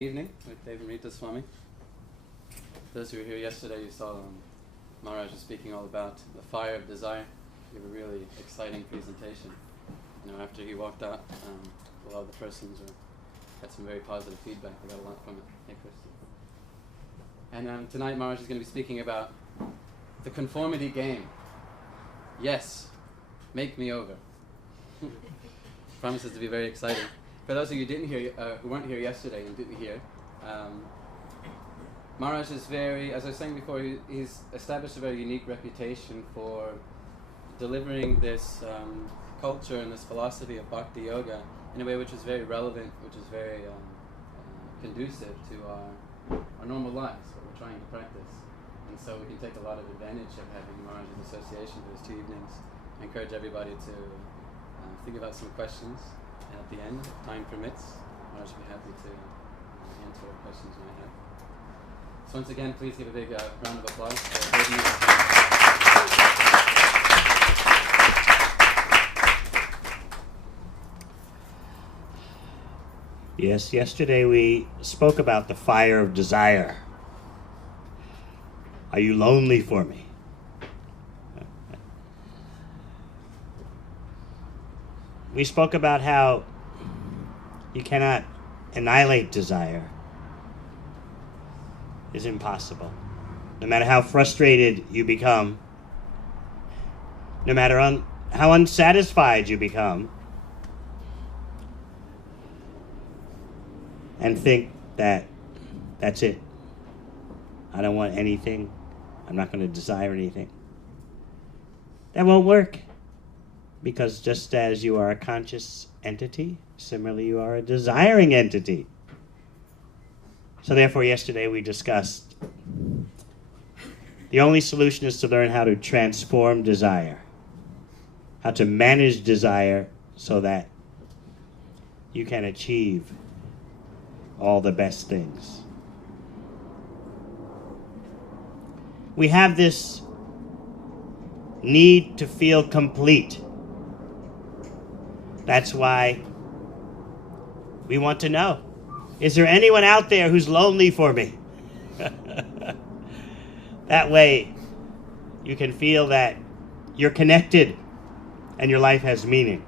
Evening with H.H.Devamrita Swami. Those who were here yesterday, you saw Maharaj was speaking all about the fire of desire. He gave a really exciting presentation. After he walked out, a lot of the persons had some very positive feedback. They got a lot from it. Hey, Christy. And tonight Maharaj is going to be speaking about the conformity game. Yes, make me over. Promises to be very exciting. For those of you who weren't here yesterday and didn't hear, Maharaj is as I was saying before, he's established a very unique reputation for delivering this culture and this philosophy of bhakti yoga in a way which is very relevant, which is very conducive to our normal lives, what we're trying to practice. And so we can take a lot of advantage of having Maharaj's association for these 2 evenings. I encourage everybody to think about some questions. And at the end, if time permits, Maharaj will be happy to answer what questions you might have. So once again, please give a big round of applause for Yes, yesterday we spoke about the fire of desire. Are you lonely for me? We spoke about how you cannot annihilate desire. It's impossible. No matter how frustrated you become, no matter how unsatisfied you become, and think that that's it. I don't want anything. I'm not going to desire anything. That won't work. Because just as you are a conscious entity, similarly you are a desiring entity. So therefore yesterday we discussed the only solution is to learn how to transform desire, how to manage desire so that you can achieve all the best things. We have this need to feel complete. That's why we want to know, is there anyone out there who's lonely for me? That way you can feel that you're connected and your life has meaning.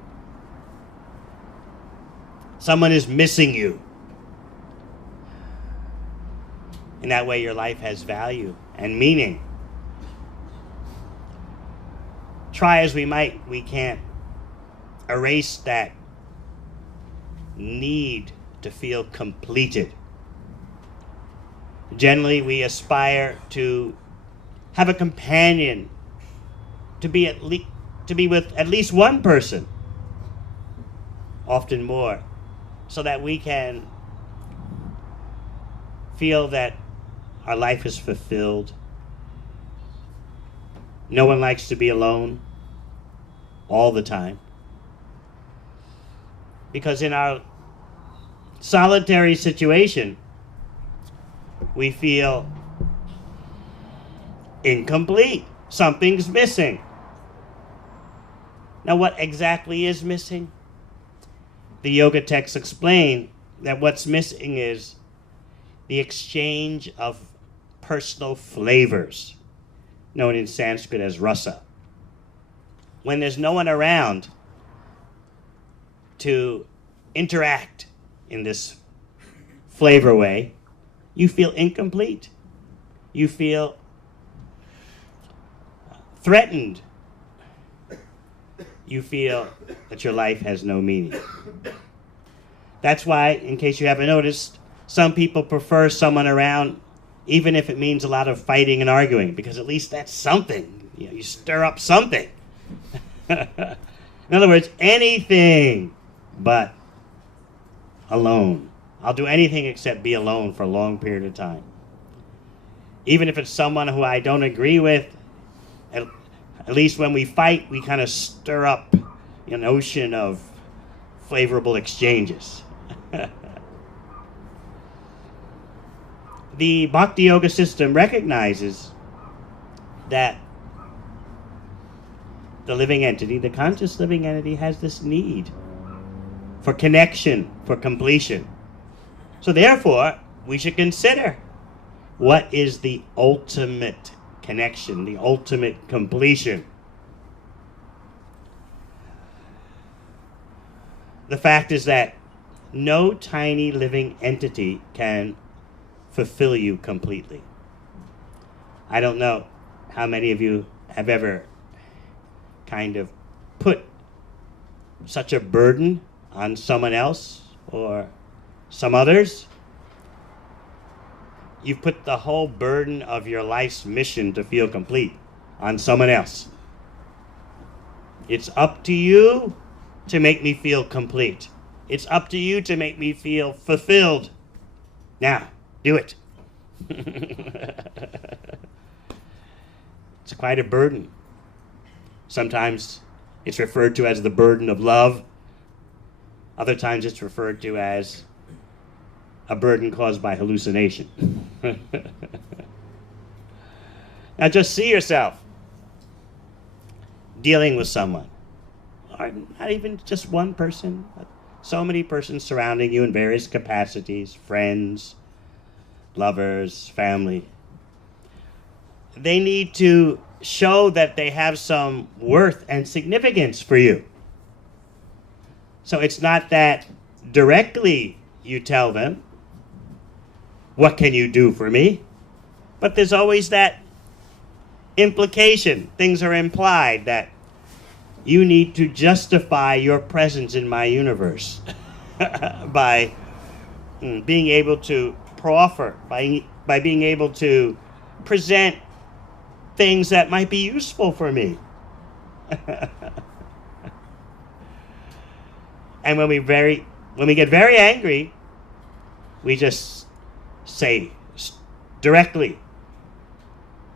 Someone is missing you. In that way your life has value and meaning. Try as we might, we can't erase that need to feel completed. Generally, we aspire to have a companion, to be with at least one person, often more, so that we can feel that our life is fulfilled. No one likes to be alone all the time. Because in our solitary situation, we feel incomplete. Something's missing. Now, what exactly is missing? The yoga texts explain that what's missing is the exchange of personal flavors, known in Sanskrit as rasa. When there's no one around to interact in this flavor way, you feel incomplete. You feel threatened. You feel that your life has no meaning. That's why, in case you haven't noticed, some people prefer someone around, even if it means a lot of fighting and arguing, because at least that's something. You stir up something. In other words, anything but alone. I'll do anything except be alone for a long period of time. Even if it's someone who I don't agree with, at least when we fight, we kind of stir up an ocean of favorable exchanges. The Bhakti Yoga system recognizes that the living entity, the conscious living entity, has this need for connection, for completion. So therefore, we should consider what is the ultimate connection, the ultimate completion. The fact is that no tiny living entity can fulfill you completely. I don't know how many of you have ever kind of put such a burden on someone else or some others. You've put the whole burden of your life's mission to feel complete on someone else. It's up to you to make me feel complete. It's up to you to make me feel fulfilled. Now, do it. It's quite a burden. Sometimes it's referred to as the burden of love. Other times it's referred to as a burden caused by hallucination. Now just see yourself dealing with someone, or not even just one person, but so many persons surrounding you in various capacities, friends, lovers, family. They need to show that they have some worth and significance for you. So it's not that directly you tell them, what can you do for me? But there's always that implication. Things are implied that you need to justify your presence in my universe by being able to proffer, by being able to present things that might be useful for me. And when we get very angry, we just say directly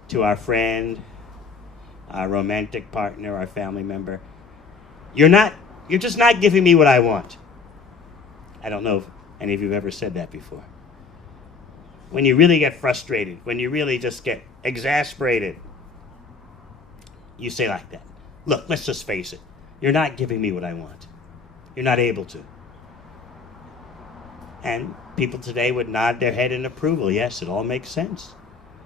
to our friend, our romantic partner, our family member, you're just not giving me what I want. I don't know if any of you have ever said that before. When you really get frustrated, when you really just get exasperated, you say like that. Look, let's just face it. You're not giving me what I want. You're not able to. And people today would nod their head in approval. Yes, it all makes sense.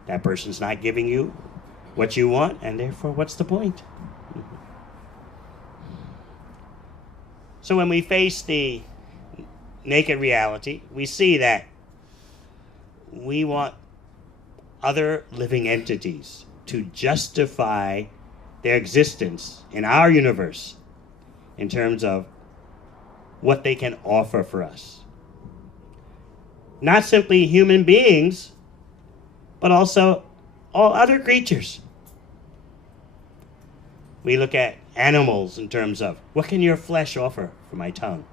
That person's not giving you what you want, and therefore, what's the point? So when we face the naked reality, we see that we want other living entities to justify their existence in our universe in terms of what they can offer for us. Not simply human beings, but also all other creatures. We look at animals in terms of, what can your flesh offer for my tongue?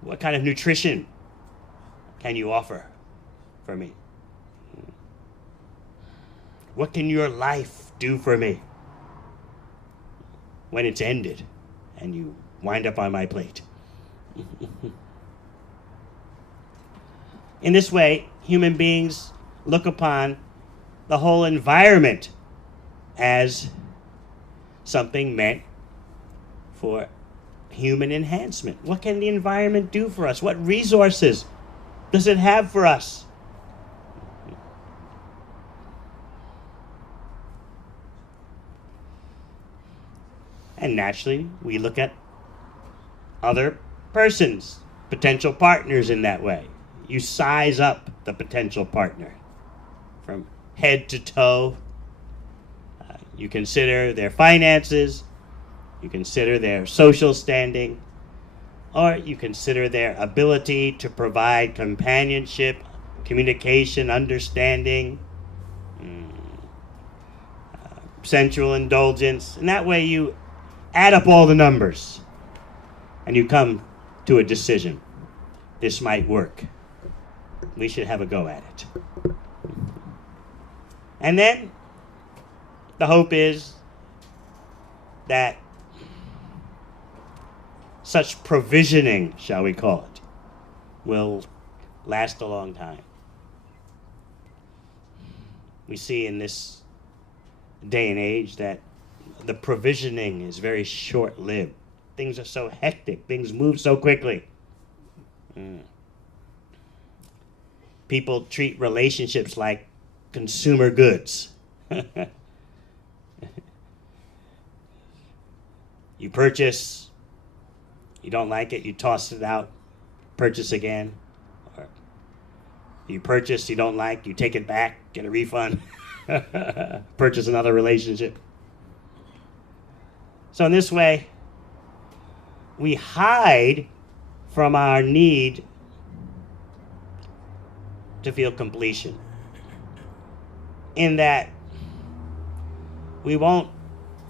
What kind of nutrition can you offer for me? What can your life do for me when it's ended and you wind up on my plate? In this way, human beings look upon the whole environment as something meant for human enhancement. What can the environment do for us? What resources does it have for us? And naturally, we look at other persons, potential partners in that way. You size up the potential partner from head to toe. You consider their finances, you consider their social standing, or you consider their ability to provide companionship, communication, understanding, sensual indulgence. And that way you add up all the numbers and you come to a decision. This might work. We should have a go at it. And then the hope is that such provisioning, shall we call it, will last a long time. We see in this day and age that the provisioning is very short-lived. Things are so hectic. Things move so quickly. People treat relationships like consumer goods. You purchase, you don't like it, you toss it out, purchase again. Or you purchase, you don't like, you take it back, get a refund, purchase another relationship. So in this way, we hide from our need to feel completion. In that we won't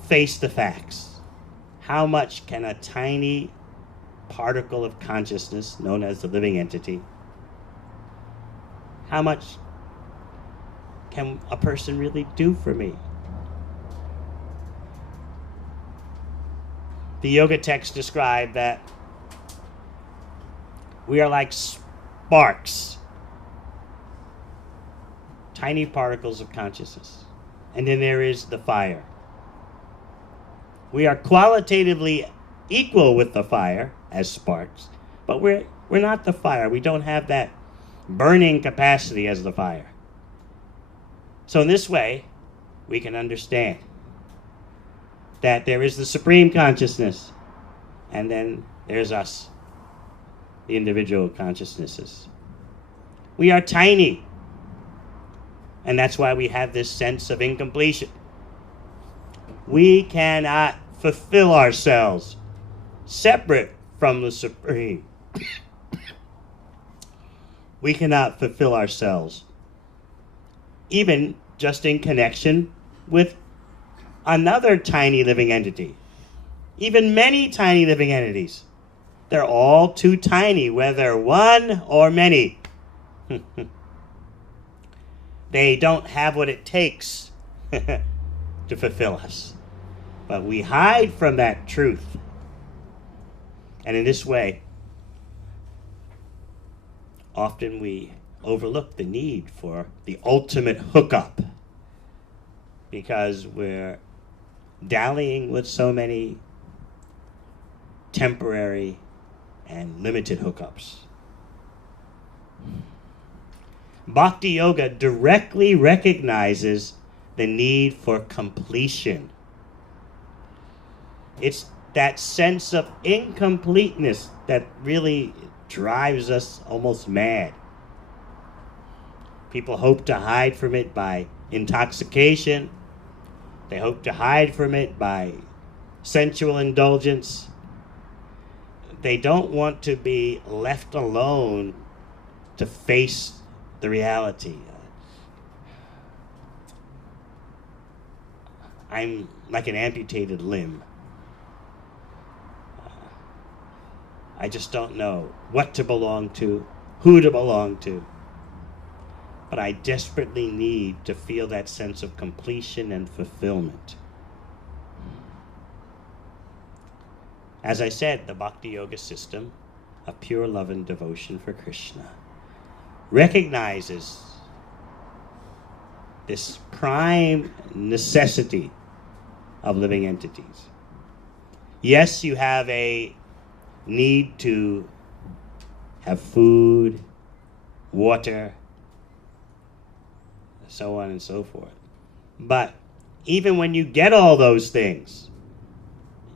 face the facts. How much can a tiny particle of consciousness, known as the living entity, how much can a person really do for me? The yoga texts describe that we are like sparks, tiny particles of consciousness. And then there is the fire. We are qualitatively equal with the fire as sparks, but we're not the fire. We don't have that burning capacity as the fire. So in this way, we can understand that there is the supreme consciousness, and then there's us, the individual consciousnesses. We are tiny, and that's why we have this sense of incompletion. We cannot fulfill ourselves separate from the supreme. We cannot fulfill ourselves even just in connection with another tiny living entity. Even many tiny living entities. They're all too tiny, whether one or many. They don't have what it takes to fulfill us. But we hide from that truth. And in this way, often we overlook the need for the ultimate hookup because we're dallying with so many temporary and limited hookups. Bhakti Yoga directly recognizes the need for completion. It's that sense of incompleteness that really drives us almost mad. People hope to hide from it by intoxication. They hope to hide from it by sensual indulgence. They don't want to be left alone to face the reality. I'm like an amputated limb. I just don't know what to belong to, who to belong to. But I desperately need to feel that sense of completion and fulfillment. As I said, the Bhakti Yoga system of pure love and devotion for Krishna recognizes this prime necessity of living entities. Yes, you have a need to have food, water, so on and so forth. But even when you get all those things,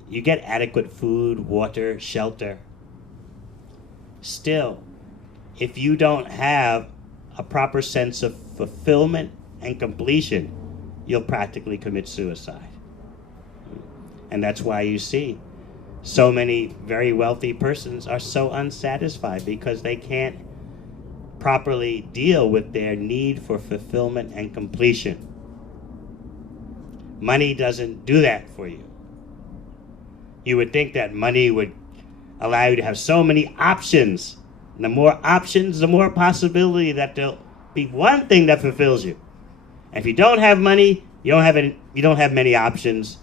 you get adequate food, water, shelter, still, if you don't have a proper sense of fulfillment and completion, you'll practically commit suicide. And that's why you see so many very wealthy persons are so unsatisfied because they can't properly deal with their need for fulfillment and completion. Money doesn't do that for you. You would think that money would allow you to have so many options. And the more options, the more possibility that there'll be one thing that fulfills you. And if you don't have money, you don't have many options.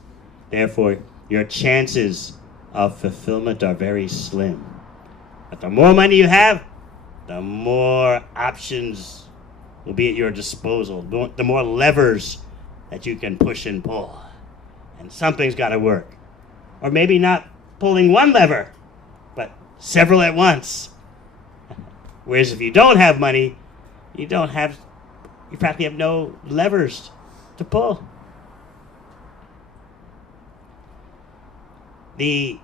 Therefore, your chances of fulfillment are very slim. But the more money you have, the more options will be at your disposal, the more levers that you can push and pull. And something's got to work. Or maybe not pulling one lever, but several at once. Whereas if you don't have money, you practically have no levers to pull. The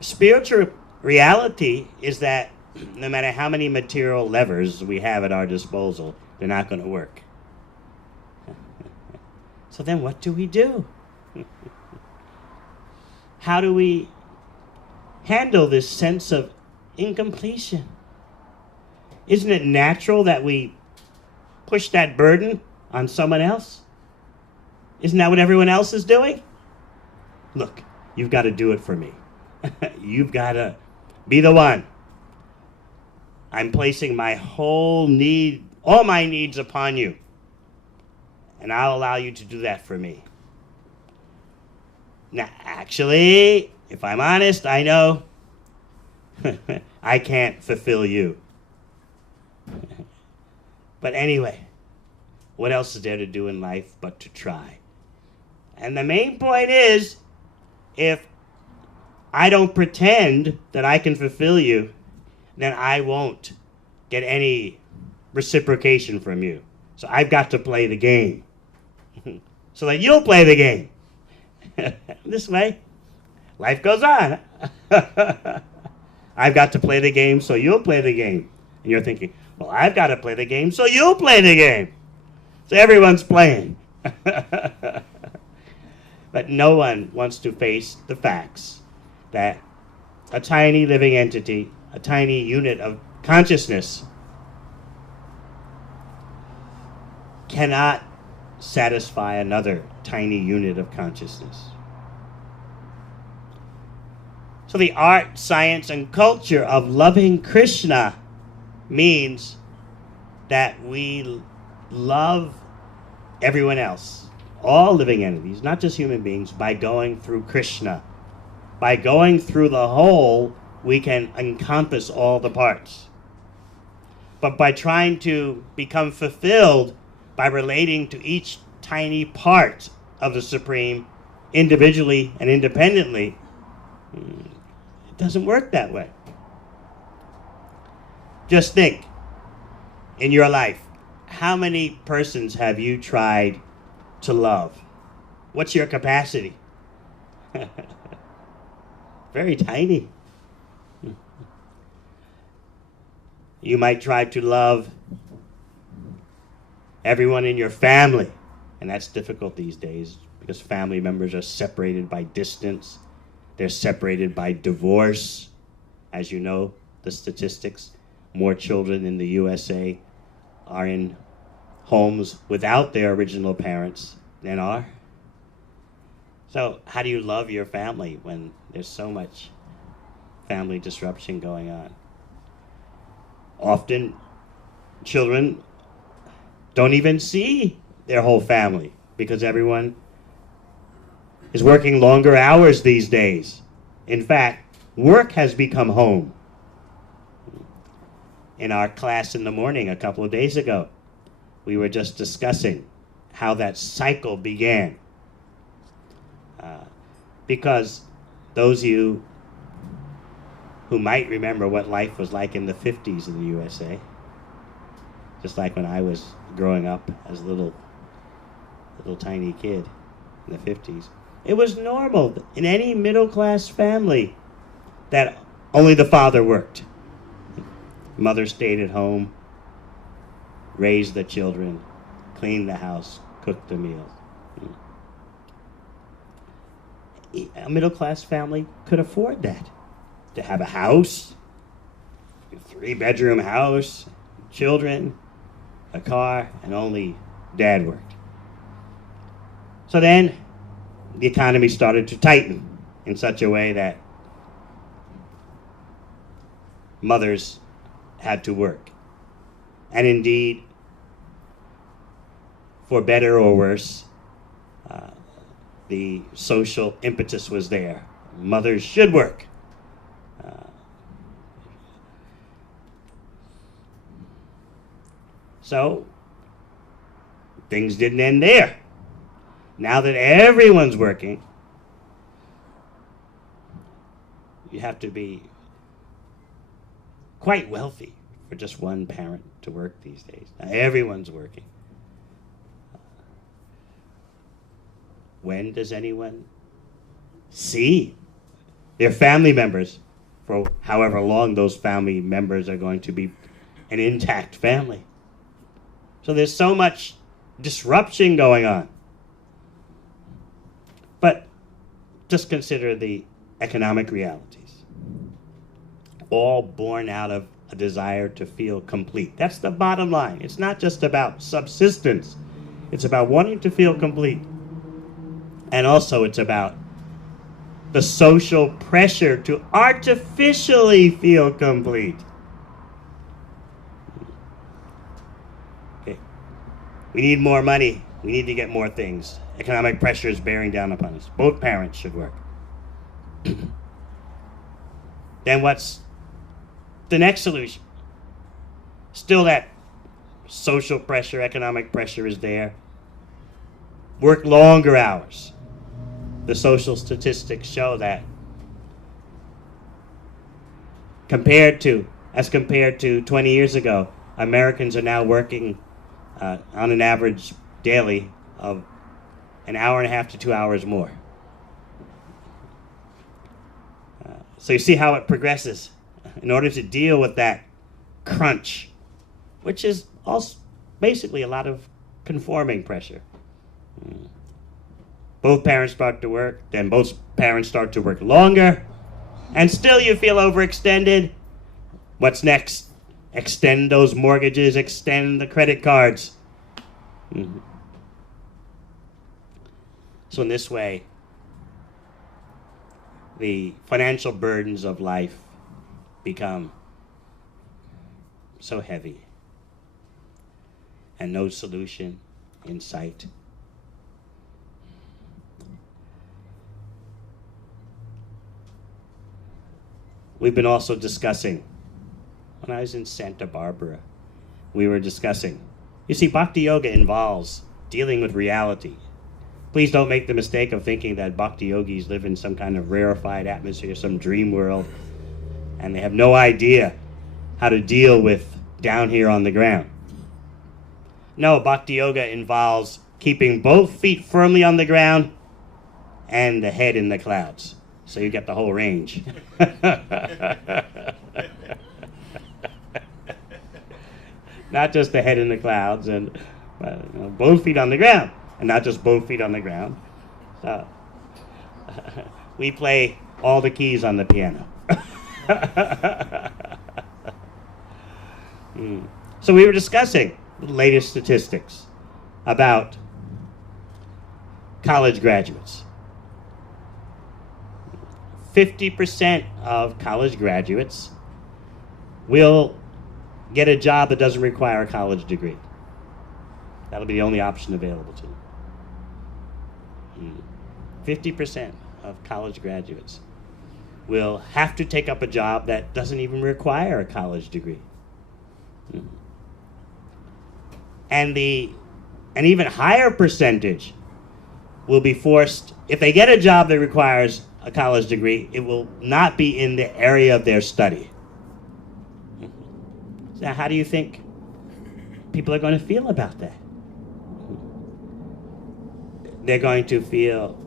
spiritual reality is that no matter how many material levers we have at our disposal, they're not going to work. So then what do we do? How do we handle this sense of incompletion? Isn't it natural that we push that burden on someone else? Isn't that what everyone else is doing? Look, you've got to do it for me. You've got to be the one. I'm placing my whole need, all my needs upon you. And I'll allow you to do that for me. Now, actually, if I'm honest, I know I can't fulfill you. But anyway, what else is there to do in life but to try? And the main point is, if I don't pretend that I can fulfill you, then I won't get any reciprocation from you. So I've got to play the game. So that you'll play the game. This way, life goes on. I've got to play the game, so you'll play the game. And you're thinking, well, I've got to play the game, so you'll play the game. So everyone's playing. But no one wants to face the facts that a tiny living entity, a tiny unit of consciousness, cannot satisfy another tiny unit of consciousness. So the art, science, and culture of loving Krishna means that we love everyone else, all living entities, not just human beings, by going through Krishna. By going through the whole, we can encompass all the parts. But by trying to become fulfilled by relating to each tiny part of the Supreme individually and independently, it doesn't work that way. Just think, in your life, how many persons have you tried to love? What's your capacity? Very tiny. You might try to love everyone in your family, and that's difficult these days because family members are separated by distance. They're separated by divorce. As you know, the statistics, more children in the USA are in homes without their original parents than are. So how do you love your family when there's so much family disruption going on? Often, children don't even see their whole family because everyone is working longer hours these days. In fact, work has become home. In our class in the morning a couple of days ago, we were just discussing how that cycle began. Because those of you who might remember what life was like in the 50s in the USA, just like when I was growing up as a little tiny kid in the 50s, it was normal in any middle-class family that only the father worked. Mother stayed at home, raised the children, cleaned the house, cooked the meals. A middle-class family could afford that. To have a house, a 3-bedroom house, children, a car, and only dad worked. So then the economy started to tighten in such a way that mothers had to work. And indeed, for better or worse, the social impetus was there. Mothers should work. So, things didn't end there. Now that everyone's working, you have to be quite wealthy for just one parent to work these days. Now everyone's working. When does anyone see their family members, for however long those family members are going to be an intact family? So there's so much disruption going on. But just consider the economic realities, all born out of a desire to feel complete. That's the bottom line. It's not just about subsistence. It's about wanting to feel complete. And also it's about the social pressure to artificially feel complete. Okay. We need more money. We need to get more things. Economic pressure is bearing down upon us. Both parents should work. Then what's the next solution? Still that social pressure, economic pressure is there. Work longer hours. The social statistics show that as compared to 20 years ago, Americans are now working on an average daily of an hour and a half to 2 hours more. So you see how it progresses. In order to deal with that crunch, which is also basically a lot of conforming pressure. Both parents start to work, then both parents start to work longer, and still you feel overextended. What's next? Extend those mortgages, extend the credit cards. So in this way, the financial burdens of life become so heavy and no solution in sight. We've been also discussing, when I was in Santa Barbara, we were discussing, you see, Bhakti Yoga involves dealing with reality. Please don't make the mistake of thinking that Bhakti Yogis live in some kind of rarefied atmosphere, some dream world, and they have no idea how to deal with down here on the ground. No, Bhakti Yoga involves keeping both feet firmly on the ground and the head in the clouds. So you get the whole range. Not just the head in the clouds, and both feet on the ground. And not just both feet on the ground. So, we play all the keys on the piano. So we were discussing the latest statistics about college graduates. 50% of college graduates will get a job that doesn't require a college degree. That'll be the only option available to them. 50% of college graduates will have to take up a job that doesn't even require a college degree. And an even higher percentage will be forced, if they get a job that requires a college degree, it will not be in the area of their study. Now, how do you think people are going to feel about that? They're going to feel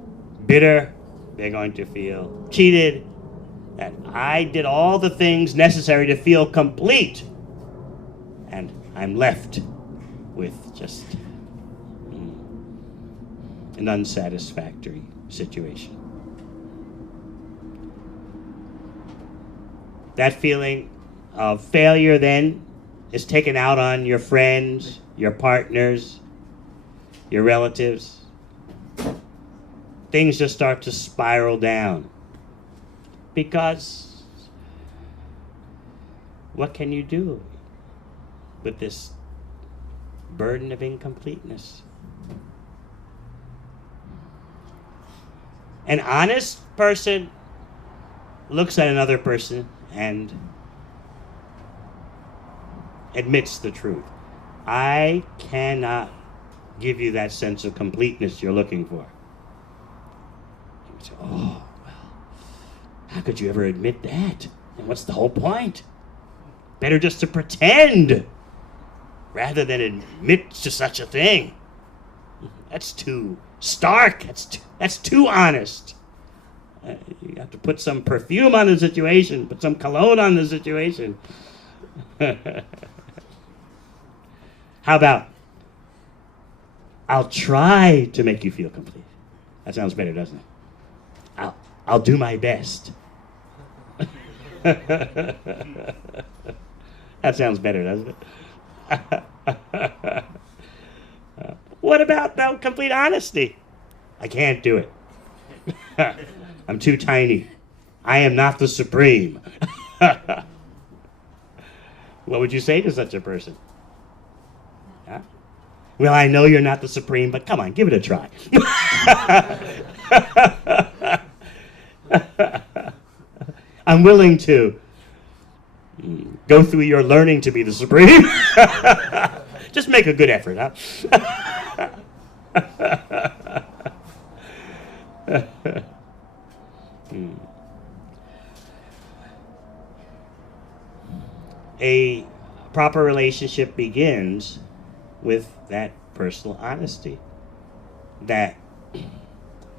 bitter. They're going to feel cheated. That I did all the things necessary to feel complete, and I'm left with just an unsatisfactory situation. That feeling of failure then is taken out on your friends, your partners, your relatives. Things just start to spiral down. Because what can you do with this burden of incompleteness? An honest person looks at another person and admits the truth. I cannot give you that sense of completeness you're looking for. You say, oh, well, how could you ever admit that? And what's the whole point? Better just to pretend rather than admit to such a thing. That's too stark. That's too honest. You have to put some perfume on the situation, put some cologne on the situation. How about, I'll try to make you feel complete. That sounds better, doesn't it? I'll do my best. That sounds better, doesn't it? What about, though, complete honesty? I can't do it. I'm too tiny. I am not the supreme. What would you say to such a person? Huh? Well, I know you're not the supreme, but come on, give it a try. I'm willing to go through your learning to be the supreme. Just make a good effort, huh? A proper relationship begins with that personal honesty. That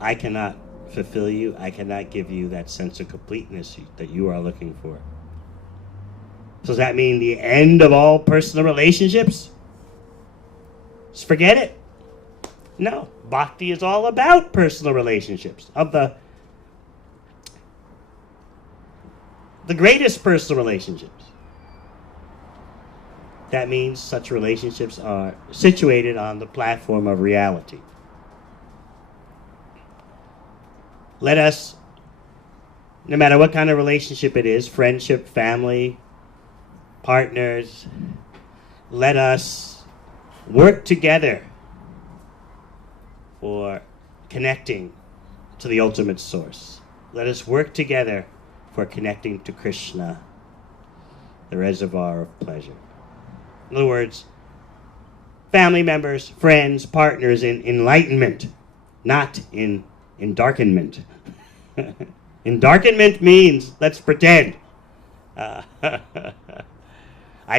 I cannot fulfill you, I cannot give you that sense of completeness that you are looking for. So does that mean the end of all personal relationships? Just forget it. No, bhakti is all about personal relationships. Of the greatest personal relationships. That means such relationships are situated on the platform of reality. Let us, no matter what kind of relationship it is, friendship, family, partners, let us work together for connecting to the ultimate source. Let us work together for connecting to Krishna, the reservoir of pleasure. In other words, family members, friends, partners in enlightenment, not in darkenment. Endarkenment means let's pretend. I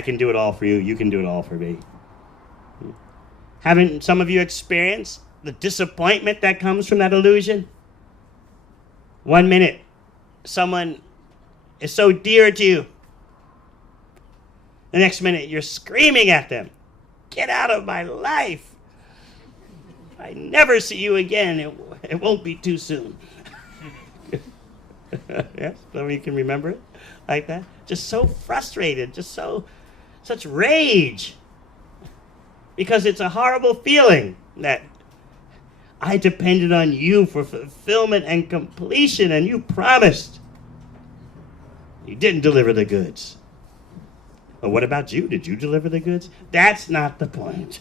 can do it all for you, you can do it all for me. Haven't some of you experienced the disappointment that comes from that illusion? 1 minute, someone is so dear to you. The next minute, you're screaming at them. Get out of my life. If I never see you again, it won't be too soon. Yes, some of you can remember it like that. Just so frustrated, such rage. Because it's a horrible feeling that I depended on you for fulfillment and completion, and you promised. You didn't deliver the goods. But what about you? Did you deliver the goods? That's not the point.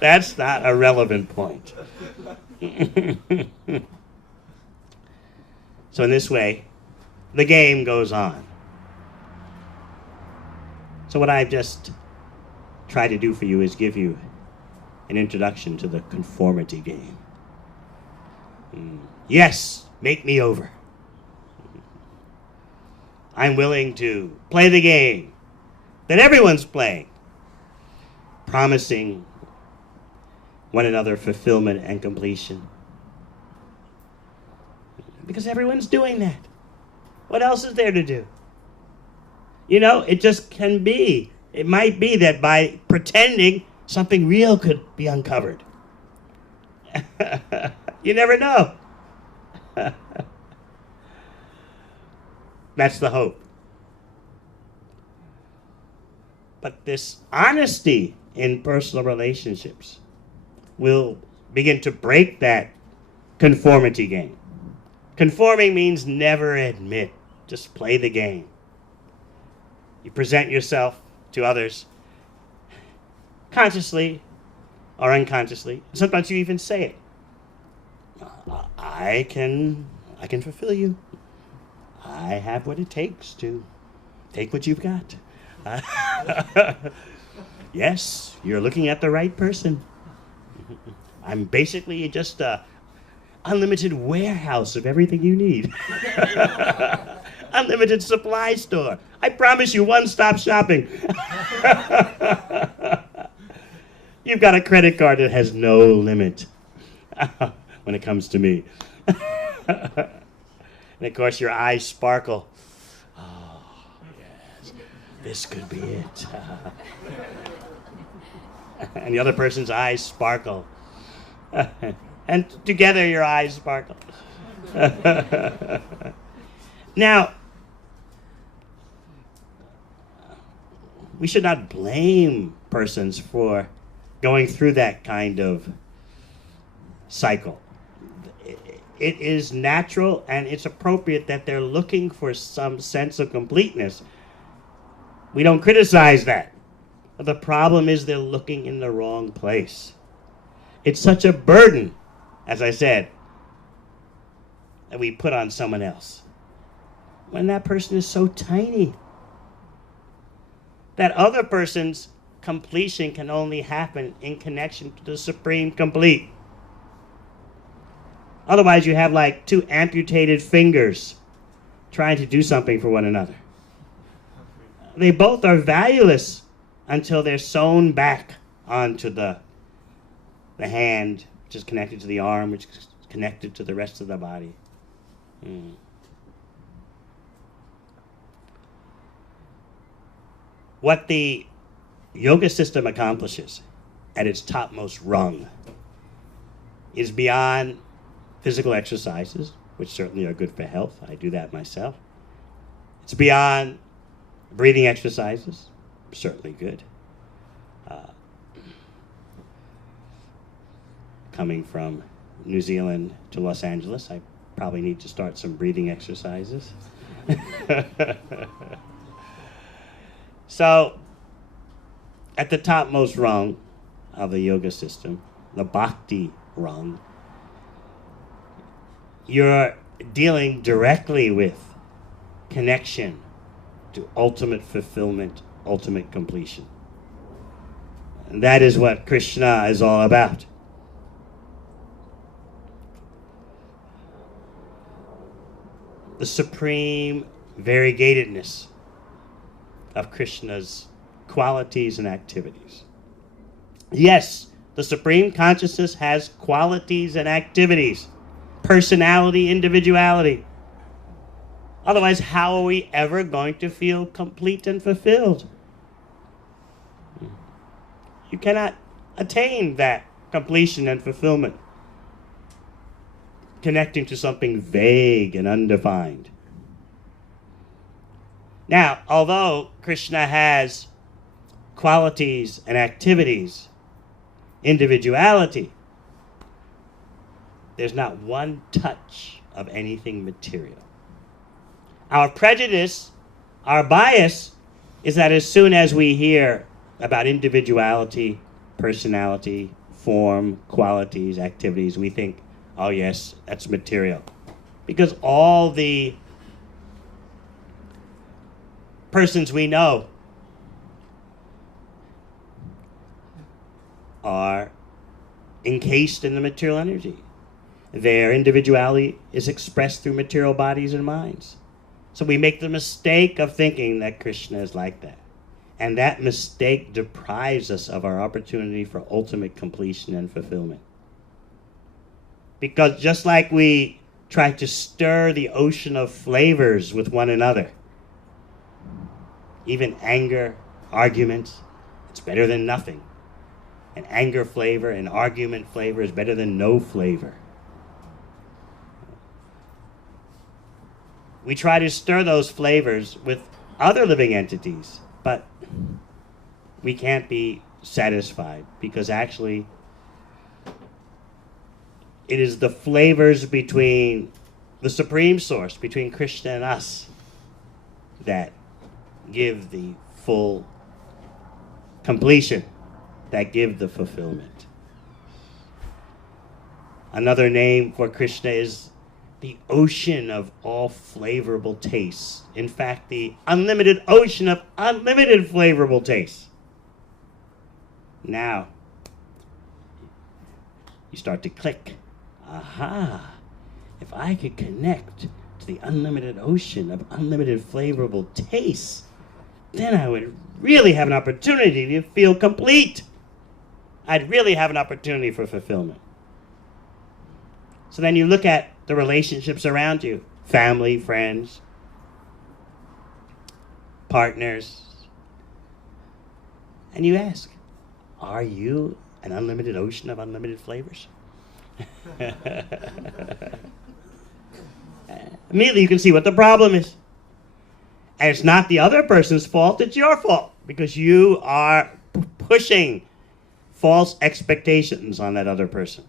That's not a relevant point. So in this way, the game goes on. So what I've just tried to do for you is give you an introduction to the conformity game. Yes, make me over. I'm willing to play the game that everyone's playing, promising one another fulfillment and completion. Because everyone's doing that. What else is there to do? You know, it just can be. It might be that by pretending, something real could be uncovered. You never know. That's the hope. But this honesty in personal relationships will begin to break that conformity game. Conforming means never admit. Just play the game. You present yourself to others consciously or unconsciously. Sometimes you even say it. I can fulfill you. I have what it takes to take what you've got. Yes, you're looking at the right person. I'm basically just a unlimited warehouse of everything you need. Unlimited supply store. I promise you, one-stop shopping. You've got a credit card that has no limit when it comes to me. And of course, your eyes sparkle. Oh, yes, this could be it. And the other person's eyes sparkle. And together, your eyes sparkle. Now, we should not blame persons for going through that kind of cycle. It is natural and it's appropriate that they're looking for some sense of completeness. We don't criticize that. But the problem is they're looking in the wrong place. It's such a burden, as I said, that we put on someone else, when that person is so tiny. That other person's completion can only happen in connection to the supreme complete. Otherwise, you have like two amputated fingers trying to do something for one another. They both are valueless until they're sewn back onto the hand, which is connected to the arm, which is connected to the rest of the body. What the yoga system accomplishes at its topmost rung is beyond physical exercises, which certainly are good for health. I do that myself. It's beyond breathing exercises, certainly good. Coming from New Zealand to Los Angeles, I probably need to start some breathing exercises. So, at the topmost rung of the yoga system, the bhakti rung, you're dealing directly with connection to ultimate fulfillment, ultimate completion. And that is what Krishna is all about. The supreme variegatedness of Krishna's qualities and activities. Yes, the supreme consciousness has qualities and activities, personality, individuality. Otherwise, how are we ever going to feel complete and fulfilled? You cannot attain that completion and fulfillment connecting to something vague and undefined. Now, although Krishna has qualities and activities, individuality, there's not one touch of anything material. Our prejudice, our bias, is that as soon as we hear about individuality, personality, form, qualities, activities, we think, oh yes, that's material. Because all the persons we know are encased in the material energy. Their individuality is expressed through material bodies and minds. So we make the mistake of thinking that Krishna is like that. And that mistake deprives us of our opportunity for ultimate completion and fulfillment. Because just like we try to stir the ocean of flavors with one another, even anger, arguments, it's better than nothing. An anger flavor, an argument flavor is better than no flavor. We try to stir those flavors with other living entities, but we can't be satisfied because actually it is the flavors between the Supreme Source, between Krishna and us, that give the full completion, that give the fulfillment. Another name for Krishna is the ocean of all flavorable tastes. In fact, the unlimited ocean of unlimited flavorable tastes. Now, you start to click. Aha! if I could connect to the unlimited ocean of unlimited flavorable tastes, then I would really have an opportunity to feel complete. I'd really have an opportunity for fulfillment. So then you look at the relationships around you, family, friends, partners, and you ask, are you an unlimited ocean of unlimited flavors? Immediately you can see what the problem is. And it's not the other person's fault, it's your fault, because you are pushing false expectations on that other person.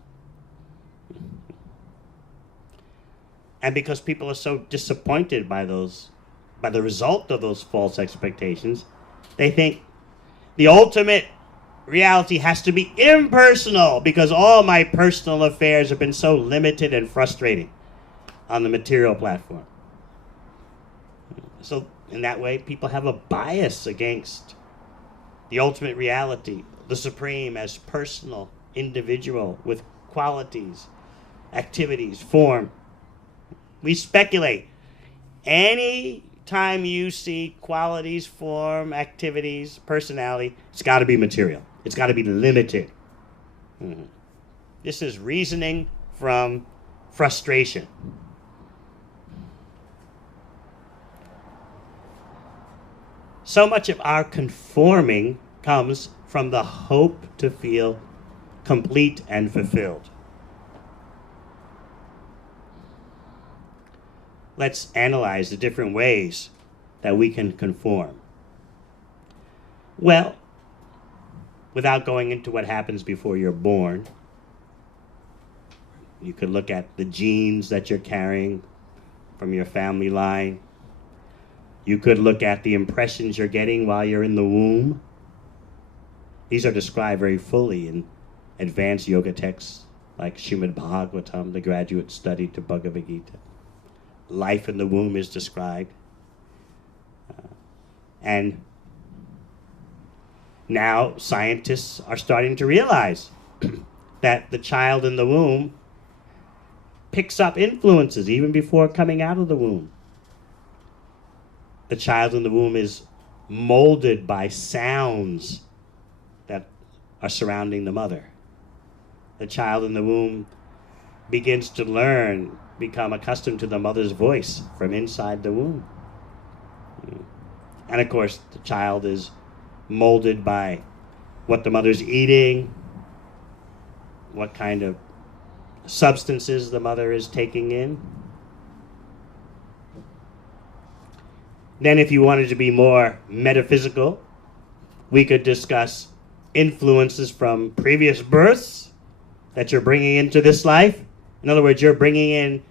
And because people are so disappointed by the result of those false expectations, they think the ultimate reality has to be impersonal, because all my personal affairs have been so limited and frustrating on the material platform. So in that way, people have a bias against the ultimate reality, the supreme as personal, individual, with qualities, activities, form. We speculate. Any time you see qualities, form, activities, personality, it's got to be material. It's got to be limited. Mm-hmm. This is reasoning from frustration. So much of our conforming comes from the hope to feel complete and fulfilled. Let's analyze the different ways that we can conform. Well, without going into what happens before you're born, you could look at the genes that you're carrying from your family line. You could look at the impressions you're getting while you're in the womb. These are described very fully in advanced yoga texts like Srimad Bhagavatam, the graduate study to Bhagavad Gita. Life in the womb is described. And now scientists are starting to realize that the child in the womb picks up influences even before coming out of the womb. The child in the womb is molded by sounds that are surrounding the mother. The child in the womb begins to learn, become accustomed to the mother's voice from inside the womb. And of course, the child is molded by what the mother's eating, what kind of substances the mother is taking in. Then if you wanted to be more metaphysical, we could discuss influences from previous births that you're bringing into this life. In other words, you're bringing in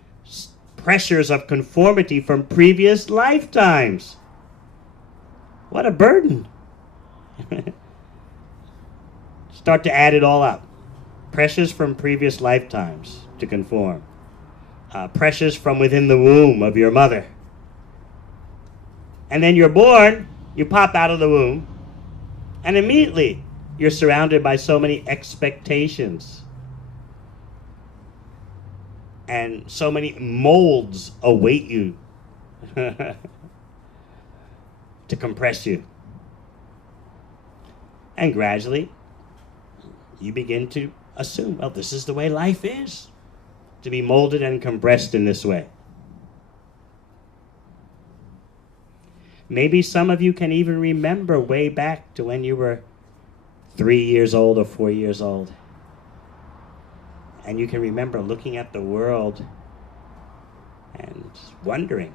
pressures of conformity from previous lifetimes. What a burden. Start to add it all up. Pressures from previous lifetimes to conform. Pressures from within the womb of your mother. And then you're born, you pop out of the womb, and immediately you're surrounded by so many expectations. And so many molds await you to compress you. And gradually, you begin to assume, well, this is the way life is, to be molded and compressed in this way. Maybe some of you can even remember way back to when you were 3 years old or 4 years old. And you can remember looking at the world and wondering,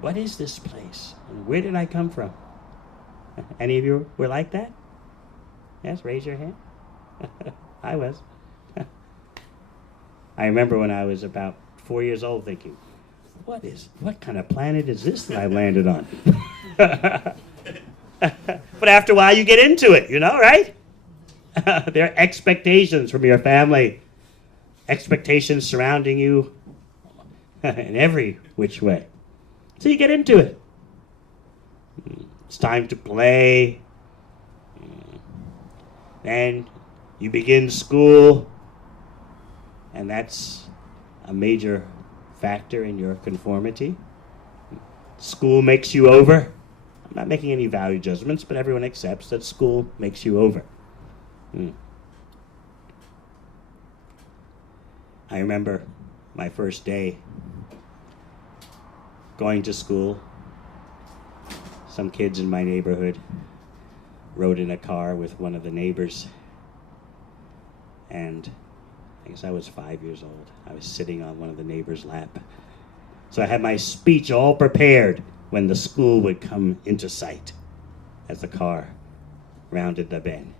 what is this place? And where did I come from? Any of you were like that? Yes, raise your hand. I was. I remember when I was about 4 years old thinking, what kind of planet is this that I landed on? But after a while you get into it, right? There are expectations from your family, expectations surrounding you in every which way. So you get into it. It's time to play. Then you begin school, and that's a major factor in your conformity. School makes you over. I'm not making any value judgments, but everyone accepts that school makes you over. I remember my first day going to school. Some kids in my neighborhood rode in a car with one of the neighbors, and I guess I was 5 years old. I was sitting on one of the neighbors' lap. So I had my speech all prepared when the school would come into sight as the car rounded the bend.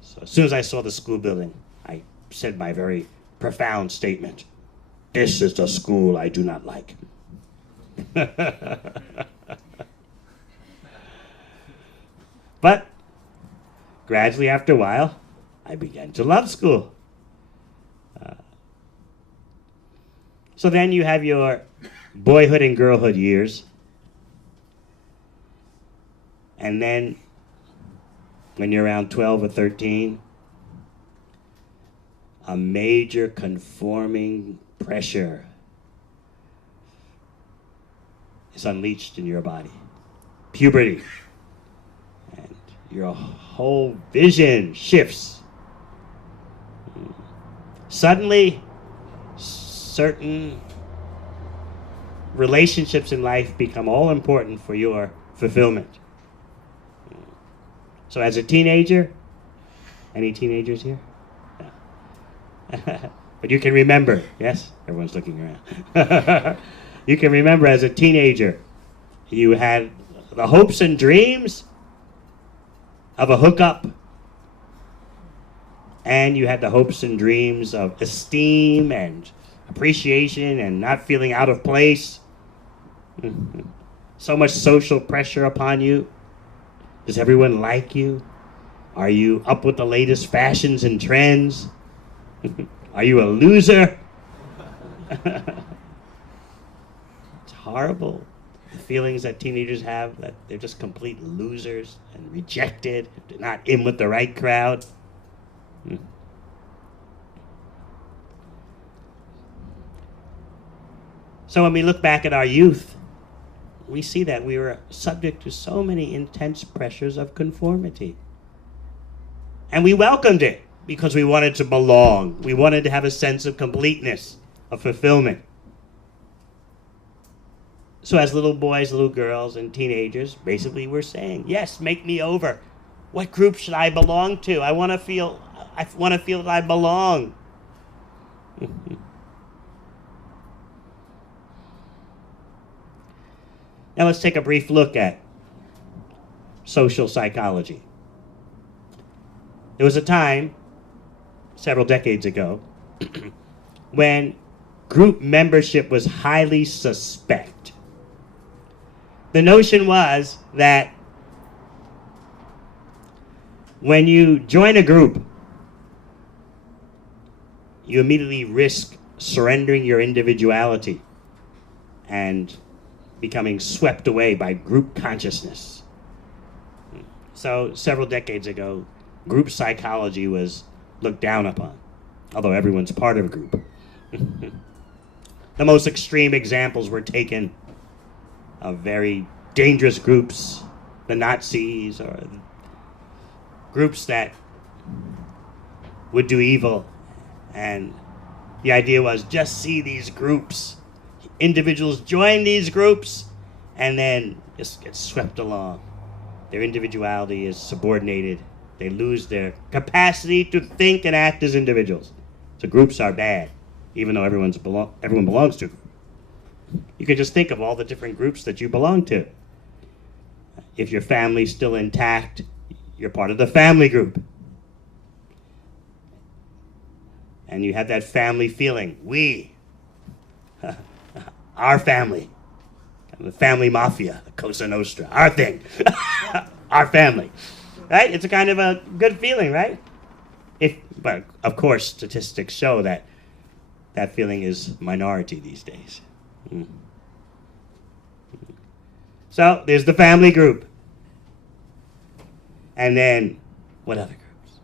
So as soon as I saw the school building, I said my very profound statement. This is the school I do not like. But gradually, after a while, I began to love school. So then you have your boyhood and girlhood years. And then when you're around 12 or 13, a major conforming pressure is unleashed in your body. Puberty. And your whole vision shifts. Suddenly, certain relationships in life become all important for your fulfillment. So as a teenager, any teenagers here? No. But you can remember, yes? Everyone's looking around. You can remember as a teenager, you had the hopes and dreams of a hookup, and you had the hopes and dreams of esteem and appreciation and not feeling out of place. So much social pressure upon you. Does everyone like you? Are you up with the latest fashions and trends? Are you a loser? It's horrible. The feelings that teenagers have, that they're just complete losers and rejected, they're not in with the right crowd. So when we look back at our youth, we see that we were subject to so many intense pressures of conformity. And we welcomed it because we wanted to belong. We wanted to have a sense of completeness, of fulfillment. So as little boys, little girls, and teenagers, basically we're saying, yes, make me over. What group should I belong to? I want to feel that I belong. Now let's take a brief look at social psychology. There was a time, several decades ago, when group membership was highly suspect. The notion was that when you join a group, you immediately risk surrendering your individuality and becoming swept away by group consciousness. So several decades ago, group psychology was looked down upon, although everyone's part of a group. The most extreme examples were taken of very dangerous groups, the Nazis, or groups that would do evil. And the idea was just see these groups. Individuals join these groups and then just get swept along. Their individuality is subordinated. They lose their capacity to think and act as individuals. So groups are bad, even though everyone belongs to them. You can just think of all the different groups that you belong to. If your family's still intact, you're part of the family group. And you have that family feeling. We, our family, the family mafia, the Cosa Nostra, our thing, our family, right? It's a kind of a good feeling, right? But of course, statistics show that that feeling is minority these days. So there's the family group. And then, what other groups?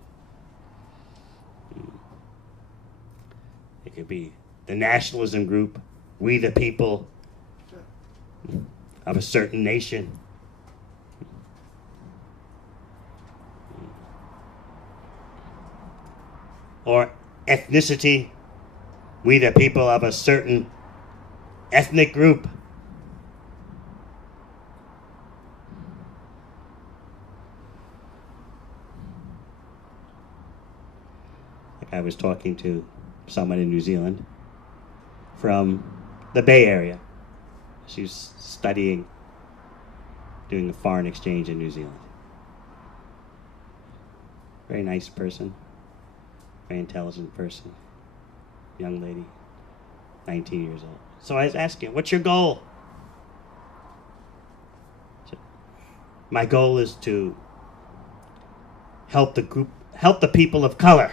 It could be the nationalism group, we the people of a certain nation. Or ethnicity, we the people of a certain ethnic group. Like I was talking to someone in New Zealand from the Bay Area. She's studying, doing a foreign exchange in New Zealand. Very nice person, very intelligent person, young lady, 19 years old. So I was asking, what's your goal? So, my goal is to help the people of color.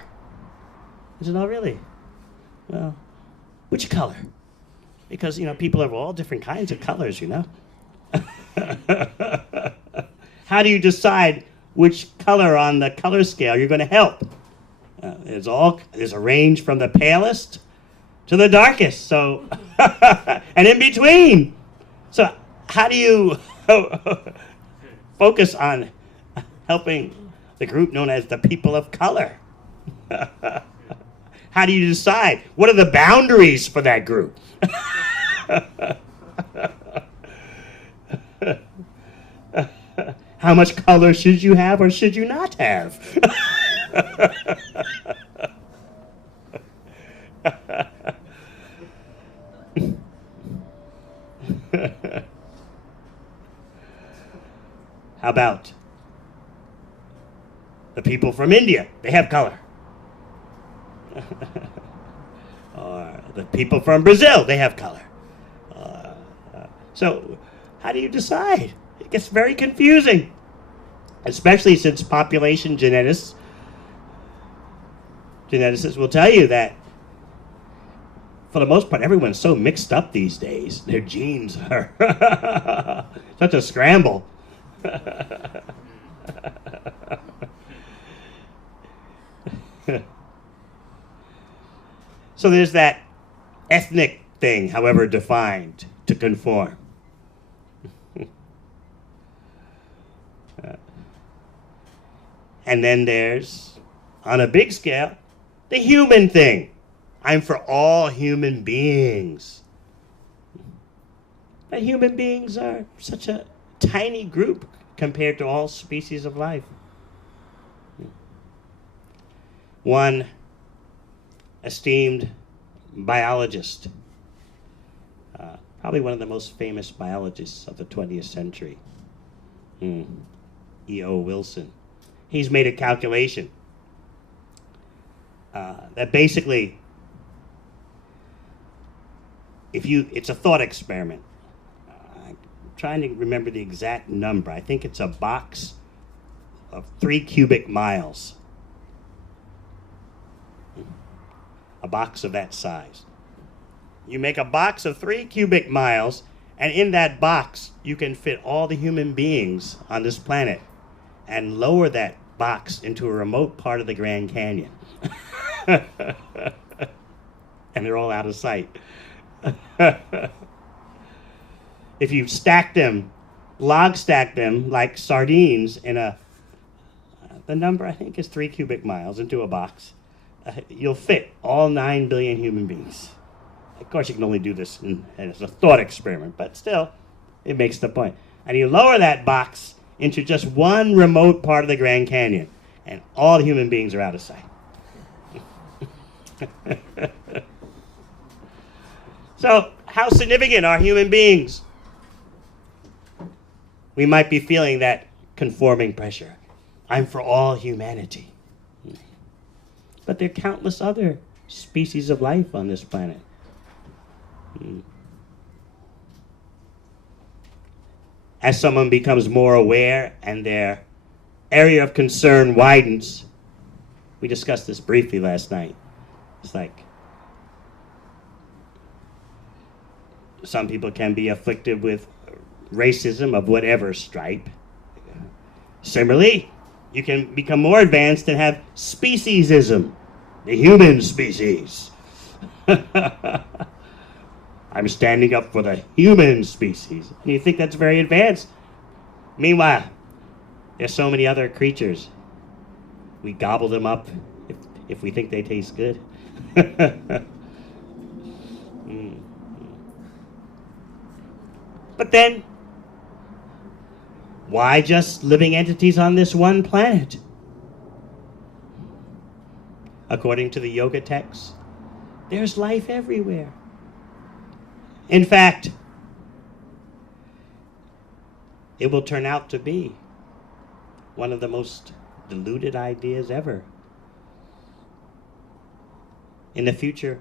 I said, oh, really? Well, which color? Because, people of all different kinds of colors, How do you decide which color on the color scale you're going to help? There's a range from the palest to the darkest, so, and in between. So how do you focus on helping the group known as the people of color? How do you decide? What are the boundaries for that group? How much color should you have or should you not have? How about the people from India? They have color. Or the people from Brazil, they have color. So how do you decide? It gets very confusing, especially since population geneticists will tell you that for the most part, everyone's so mixed up these days. Their genes are such a scramble. So there's that ethnic thing, however defined, to conform. And then there's, on a big scale, the human thing. I'm for all human beings. But human beings are such a tiny group compared to all species of life. One esteemed biologist, probably one of the most famous biologists of the 20th century, E.O. Wilson. He's made a calculation that basically, it's a thought experiment. I'm trying to remember the exact number. I think it's a box of 3 cubic miles. A box of that size. You make a box of 3 cubic miles, and in that box, you can fit all the human beings on this planet and lower that box into a remote part of the Grand Canyon. And they're all out of sight. If you stack them, log stack them like sardines in the number I think is 3 cubic miles into a box, you'll fit all 9 billion human beings. Of course, you can only do this as a thought experiment, but still, it makes the point. And you lower that box into just one remote part of the Grand Canyon, and all the human beings are out of sight. So, how significant are human beings? We might be feeling that conforming pressure. I'm for all humanity. But there are countless other species of life on this planet. As someone becomes more aware and their area of concern widens, we discussed this briefly last night. It's like some people can be afflicted with racism of whatever stripe. Similarly, you can become more advanced and have speciesism, the human species. I'm standing up for the human species. And you think that's very advanced. Meanwhile, there's so many other creatures. We gobble them up if we think they taste good. But then, why just living entities on this one planet? According to the yoga texts, there's life everywhere. In fact, it will turn out to be one of the most deluded ideas ever. In the future,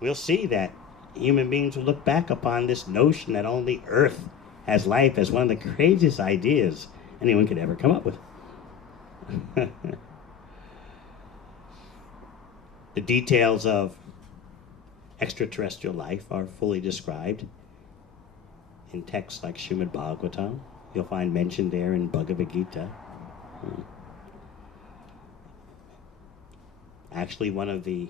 we'll see that human beings will look back upon this notion that only Earth has life as one of the craziest ideas anyone could ever come up with. The details of extraterrestrial life are fully described in texts like Srimad Bhagavatam. You'll find mentioned there in Bhagavad Gita. Actually, one of the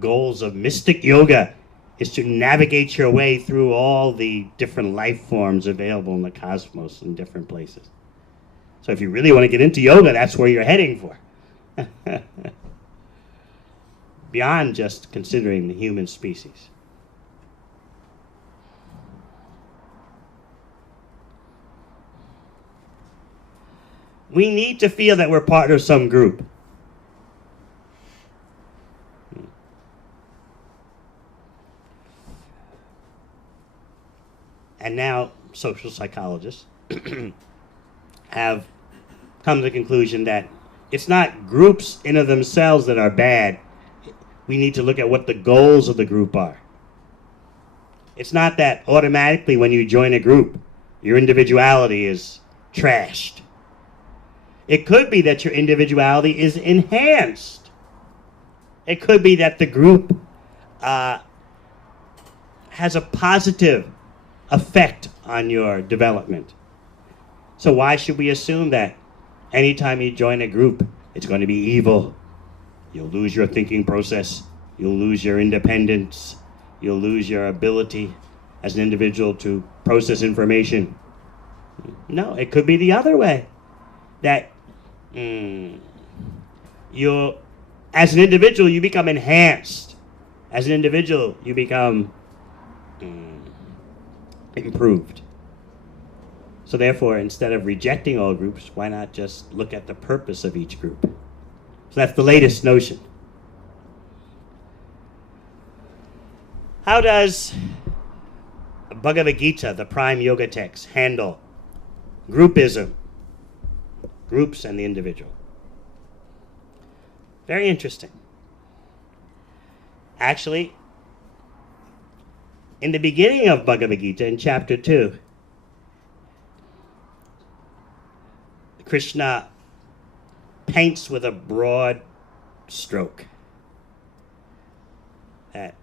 goals of mystic yoga is to navigate your way through all the different life forms available in the cosmos in different places. So if you really want to get into yoga, that's where you're heading for. Beyond just considering the human species. We need to feel that we're part of some group. And now social psychologists have come to the conclusion that it's not groups in of themselves that are bad. We need to look at what the goals of the group are. It's not that automatically when you join a group, your individuality is trashed. It could be that your individuality is enhanced. It could be that the group has a positive effect on your development. So why should we assume that anytime you join a group, it's going to be evil? You'll lose your thinking process. You'll lose your independence. You'll lose your ability as an individual to process information. No, it could be the other way. That you, as an individual, you become enhanced. As an individual, you become improved. So therefore, instead of rejecting all groups, why not just look at the purpose of each group? So that's the latest notion. How does Bhagavad Gita, the prime yoga text, handle groupism, groups and the individual? Very interesting. Actually, in the beginning of Bhagavad Gita, in chapter 2, Krishna paints with a broad stroke that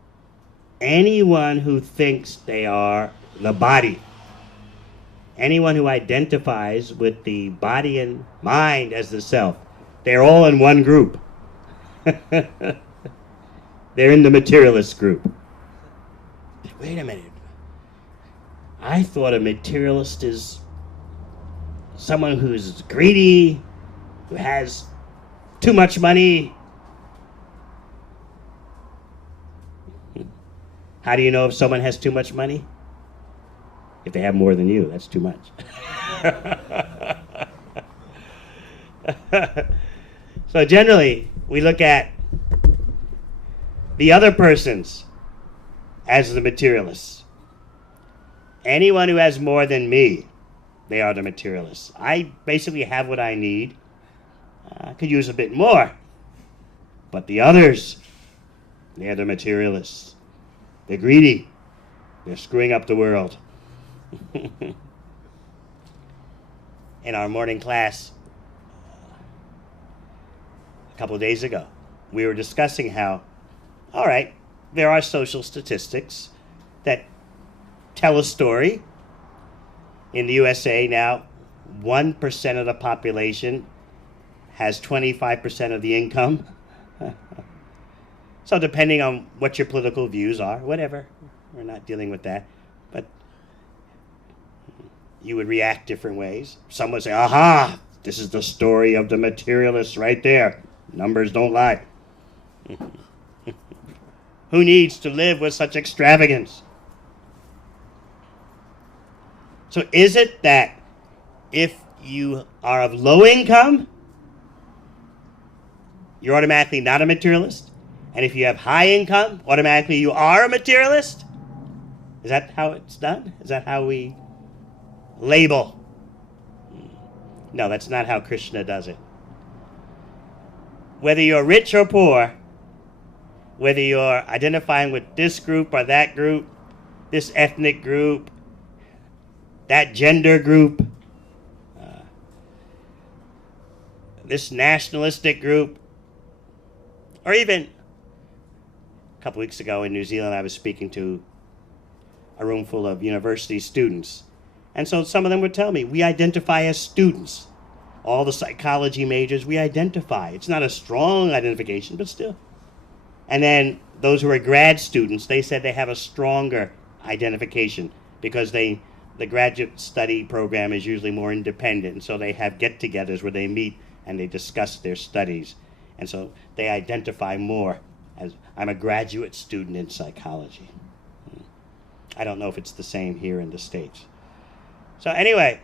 anyone who thinks they are the body, anyone who identifies with the body and mind as the self, they're all in one group. They're in the materialist group. Wait a minute. I thought a materialist is someone who's greedy, who has too much money. How do you know if someone has too much money? If they have more than you, that's too much. So generally, we look at the other persons as the materialists. Anyone who has more than me, they are the materialists. I basically have what I need. I could use a bit more. But the others, they're the materialists. They're greedy. They're screwing up the world. In our morning class, a couple of days ago, we were discussing how, all right, there are social statistics that tell a story. In the USA now, 1% of the population has 25% of the income. So depending on what your political views are, whatever, we're not dealing with that, but you would react different ways. Some would say, aha, this is the story of the materialists right there. Numbers don't lie. Who needs to live with such extravagance? So is it that if you are of low income, you're automatically not a materialist? And if you have high income, automatically you are a materialist? Is that how it's done? Is that how we label? No, that's not how Krishna does it. Whether you're rich or poor, whether you're identifying with this group or that group, this ethnic group, that gender group, this nationalistic group, or even a couple weeks ago in New Zealand, I was speaking to a room full of university students. And so some of them would tell me, we identify as students. All the psychology majors, we identify. It's not a strong identification, but still. And then those who are grad students, they said they have a stronger identification because the graduate study program is usually more independent. And so they have get-togethers where they meet and they discuss their studies. And so they identify more as, I'm a graduate student in psychology. I don't know if it's the same here in the States. So anyway,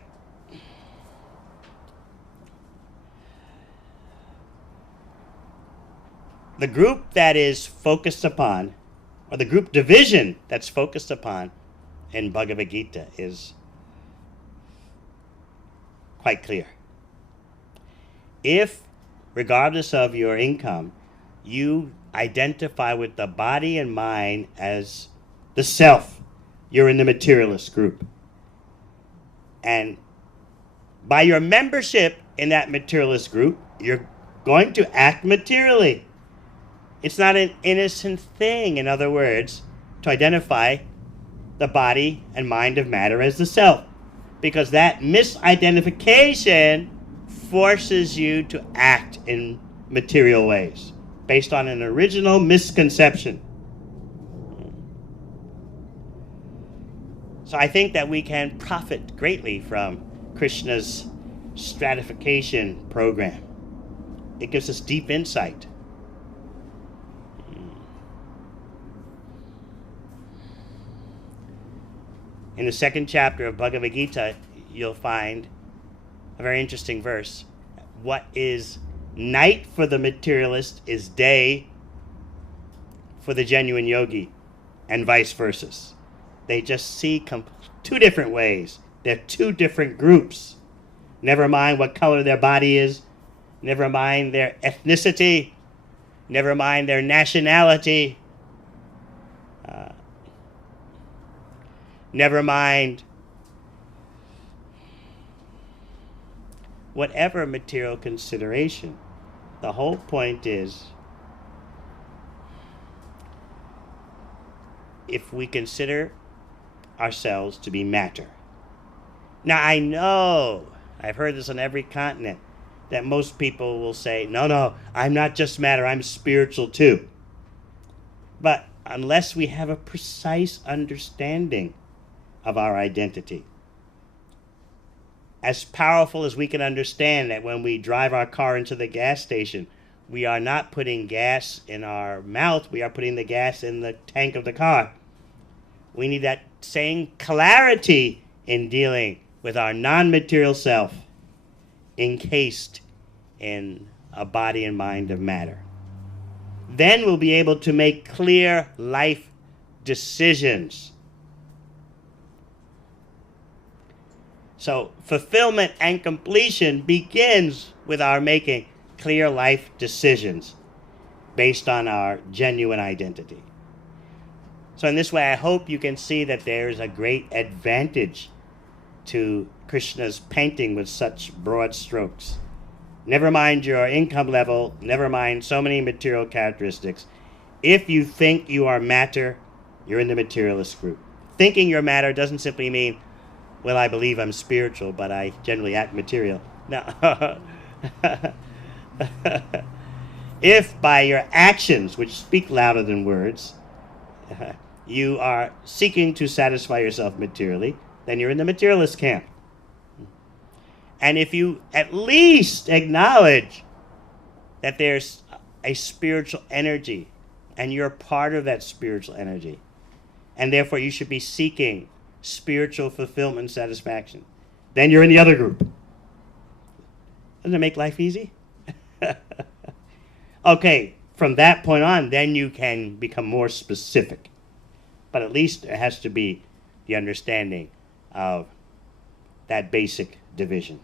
the group that is focused upon, or the group division that's focused upon in Bhagavad Gita is quite clear. If, regardless of your income, you identify with the body and mind as the self, you're in the materialist group. And by your membership in that materialist group, you're going to act materially. It's not an innocent thing, in other words, to identify the body and mind of matter as the self, because that misidentification forces you to act in material ways based on an original misconception. So I think that we can profit greatly from Krishna's stratification program. It gives us deep insight. In the second chapter of Bhagavad Gita, you'll find a very interesting verse. What is night for the materialist is day for the genuine yogi, and vice versa. They just see two different ways. They're two different groups. Never mind what color their body is. Never mind their ethnicity. Never mind their nationality. Never mind whatever material consideration. The whole point is, if we consider ourselves to be matter. Now I know, I've heard this on every continent, that most people will say, no, I'm not just matter, I'm spiritual too. But unless we have a precise understanding of our identity, as powerful as we can understand that when we drive our car into the gas station, we are not putting gas in our mouth, we are putting the gas in the tank of the car. We need that same clarity in dealing with our non-material self, encased in a body and mind of matter. Then we'll be able to make clear life decisions. So fulfillment and completion begins with our making clear life decisions based on our genuine identity. So in this way, I hope you can see that there is a great advantage to Krishna's painting with such broad strokes. Never mind your income level, never mind so many material characteristics. If you think you are matter, you're in the materialist group. Thinking you're matter doesn't simply mean, well, I believe I'm spiritual, but I generally act material. No. If by your actions, which speak louder than words, you are seeking to satisfy yourself materially, then you're in the materialist camp. And if you at least acknowledge that there's a spiritual energy, and you're part of that spiritual energy, and therefore you should be seeking spiritual fulfillment and satisfaction, then you're in the other group. Doesn't it make life easy? Okay, from that point on, then you can become more specific. But at least there has to be the understanding of that basic division.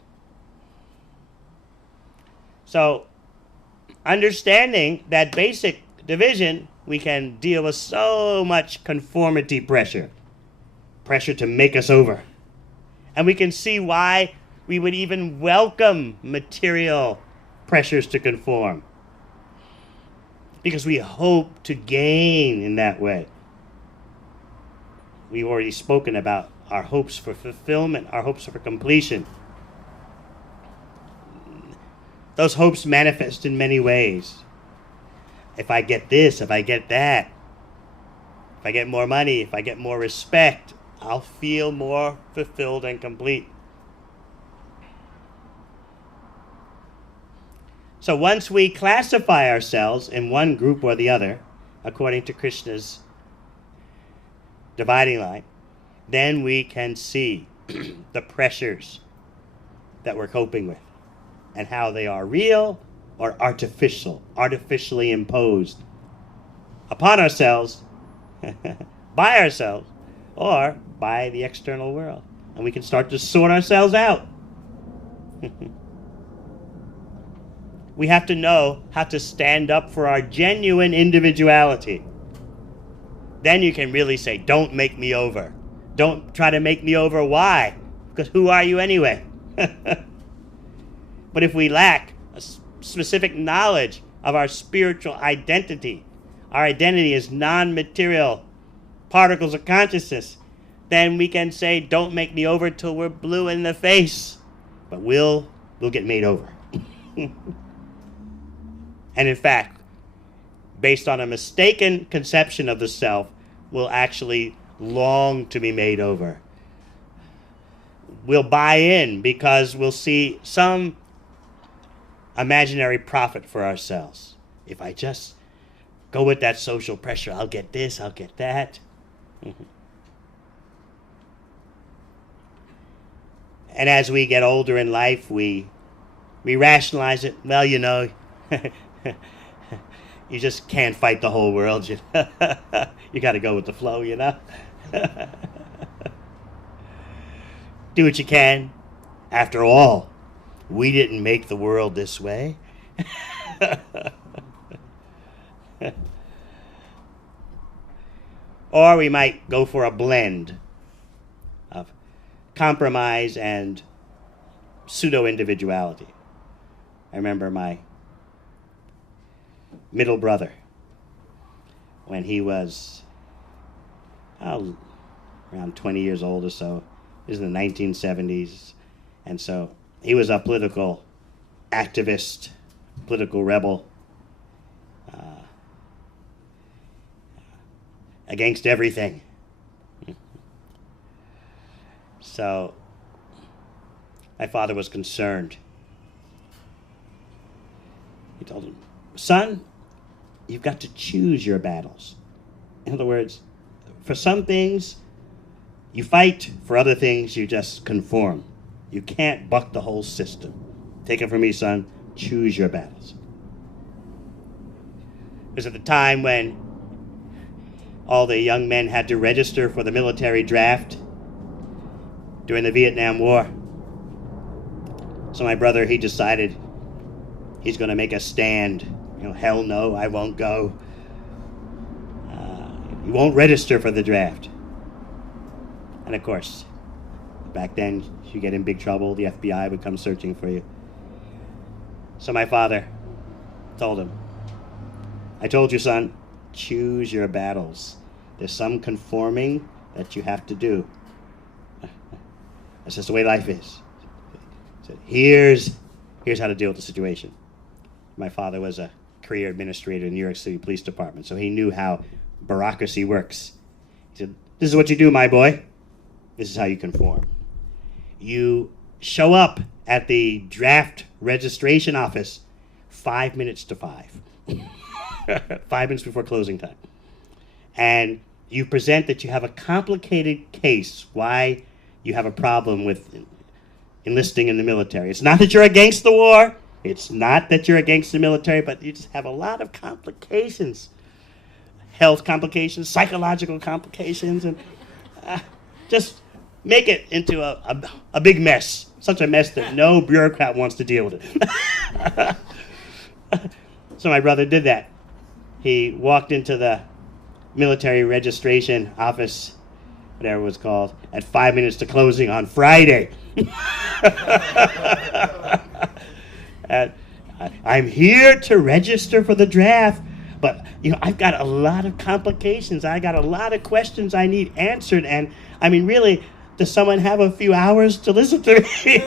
So, understanding that basic division, we can deal with so much conformity pressure to make us over. And we can see why we would even welcome material pressures to conform. Because we hope to gain in that way. We've already spoken about our hopes for fulfillment, our hopes for completion. Those hopes manifest in many ways. If I get this, if I get that, if I get more money, if I get more respect, I'll feel more fulfilled and complete. So once we classify ourselves in one group or the other, according to Krishna's dividing line, then we can see the pressures that we're coping with and how they are real or artificial, artificially imposed upon ourselves, by ourselves, or by the external world. And we can start to sort ourselves out. We have to know how to stand up for our genuine individuality. Then you can really say, don't make me over. Don't try to make me over. Why? Because who are you anyway? But if we lack a specific knowledge of our spiritual identity, our identity is non-material particles of consciousness, then we can say, don't make me over till we're blue in the face. But we'll get made over. And in fact, based on a mistaken conception of the self, we'll actually long to be made over. We'll buy in because we'll see some imaginary profit for ourselves. If I just go with that social pressure, I'll get this, I'll get that. And as we get older in life, we rationalize it. Well, you know, you just can't fight the whole world. You got to go with the flow, you know. Do what you can. After all, we didn't make the world this way. Or we might go for a blend of compromise and pseudo-individuality. I remember my middle brother, when he was around 20 years old or so. It was in the 1970s. And so he was a political activist, political rebel, against everything. So my father was concerned. He told him, son, you've got to choose your battles. In other words, for some things, you fight. For other things, you just conform. You can't buck the whole system. Take it from me, son. Choose your battles. It was at the time when all the young men had to register for the military draft during the Vietnam War. So my brother, he decided he's going to make a stand. You know, hell no, I won't go. You won't register for the draft. And of course, back then, you get in big trouble. The FBI would come searching for you. So my father told him, I told you, son, choose your battles. There's some conforming that you have to do. That's just the way life is. He said, here's how to deal with the situation. My father was a career administrator in the New York City Police Department, so he knew how bureaucracy works. He said, "This is what you do, my boy. This is how you conform. You show up at the draft registration office 5 minutes to 5. 5 minutes before closing time. And you present that you have a complicated case why you have a problem with enlisting in the military. It's not that you're against the war. It's not that you're against the military, but you just have a lot of complications. Health complications, psychological complications, and just make it into a big mess. Such a mess that no bureaucrat wants to deal with it." So my brother did that. He walked into the military registration office, whatever it was called, at 5 minutes to closing on Friday. And I'm here to register for the draft, but I've got a lot of complications. I got a lot of questions I need answered, and I mean, really, does someone have a few hours to listen to me?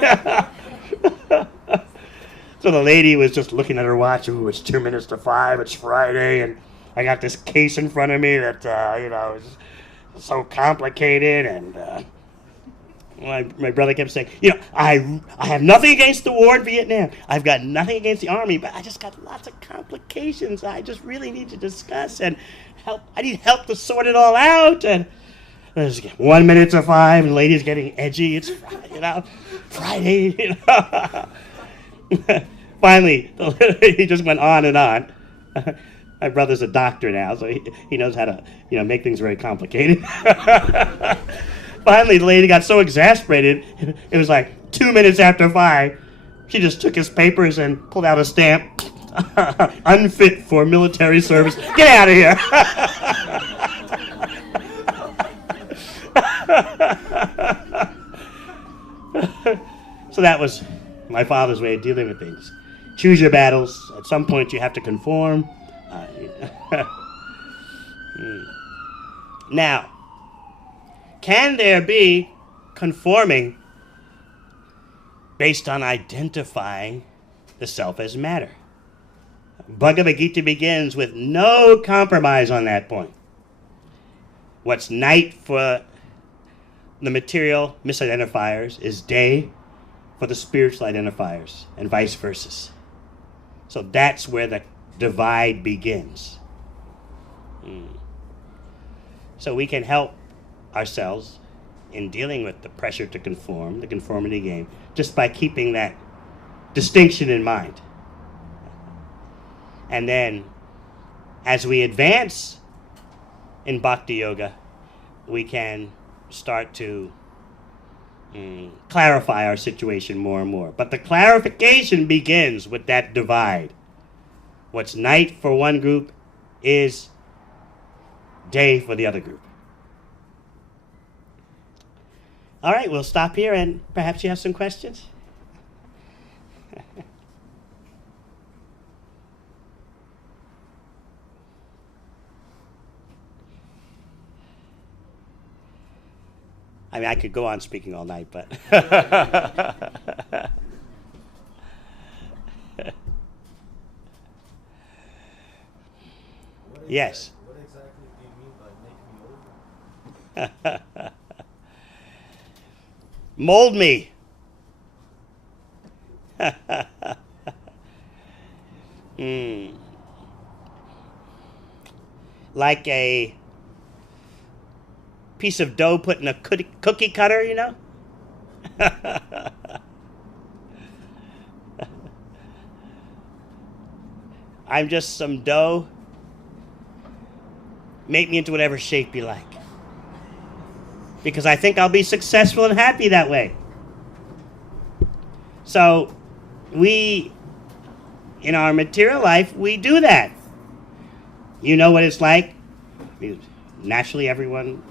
So the lady was just looking at her watch. Ooh, it's 2 minutes to 5. It's Friday, and I got this case in front of me that is so complicated. And my brother kept saying, I have nothing against the war in Vietnam. I've got nothing against the army, but I just got lots of complications I just really need to discuss and help. I need help to sort it all out. And there's 1 minute to 5, and the lady's getting edgy. It's Friday. Finally, he just went on and on. My brother's a doctor now, so he knows how to make things very complicated. Finally, the lady got so exasperated, it was like 2 minutes after 5. She just took his papers and pulled out a stamp. Unfit for military service. Get out of here. So that was my father's way of dealing with things. Choose your battles. At some point, you have to conform. Now, can there be conforming based on identifying the self as matter? Bhagavad Gita begins with no compromise on that point. What's night for the material misidentifiers is day for the spiritual identifiers, and vice versa. So that's where the divide begins. So we can help ourselves in dealing with the pressure to conform, the conformity game, just by keeping that distinction in mind. And then, as we advance in Bhakti Yoga, we can start to clarify our situation more and more. But the clarification begins with that divide. What's night for one group is day for the other group. All right, we'll stop here, and perhaps you have some questions? I mean, I could go on speaking all night, but... Yes. What exactly do you mean by make me over? Mold me. Like a piece of dough put in a cookie cutter, I'm just some dough. Make me into whatever shape you like. Because I think I'll be successful and happy that way. So, we, in our material life, we do that. You know what it's like. Naturally,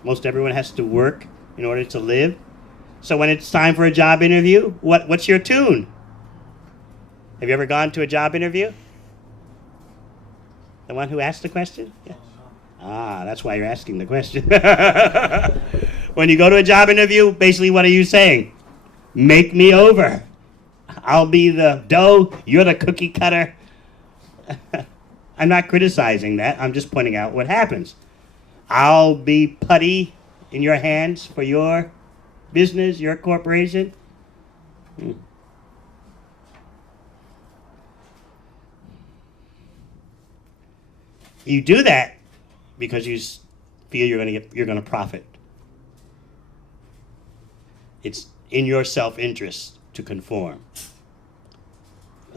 most everyone has to work in order to live. So when it's time for a job interview, what's your tune? Have you ever gone to a job interview? The one who asked the question? Yeah. Ah, that's why you're asking the question. When you go to a job interview, basically what are you saying? Make me over. I'll be the dough, you're the cookie cutter. I'm not criticizing that. I'm just pointing out what happens. I'll be putty in your hands for your business, your corporation. You do that because you feel you're going to profit. It's in your self-interest to conform.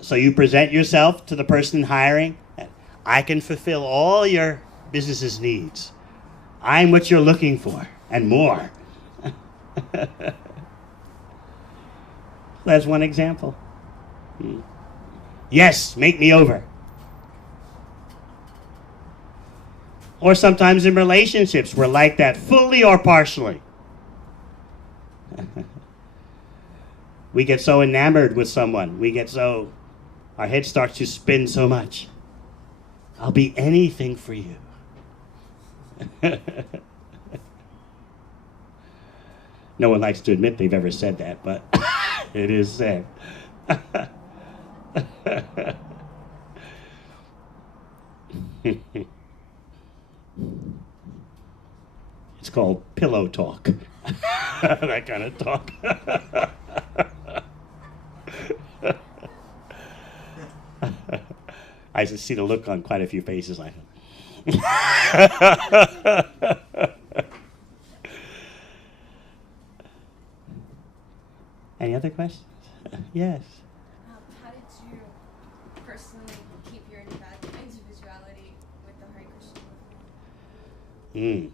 So you present yourself to the person hiring. I can fulfill all your business's needs. I'm what you're looking for and more. That's one example. Yes, make me over. Or sometimes in relationships, we're like that, fully or partially. We get so enamored with someone. Our head starts to spin so much. I'll be anything for you. No one likes to admit they've ever said that, but it is said. It's called pillow talk. That kind of talk. I see the look on quite a few faces like Any other questions? Yes. How did you personally keep your individuality with the Hare Krishna movement?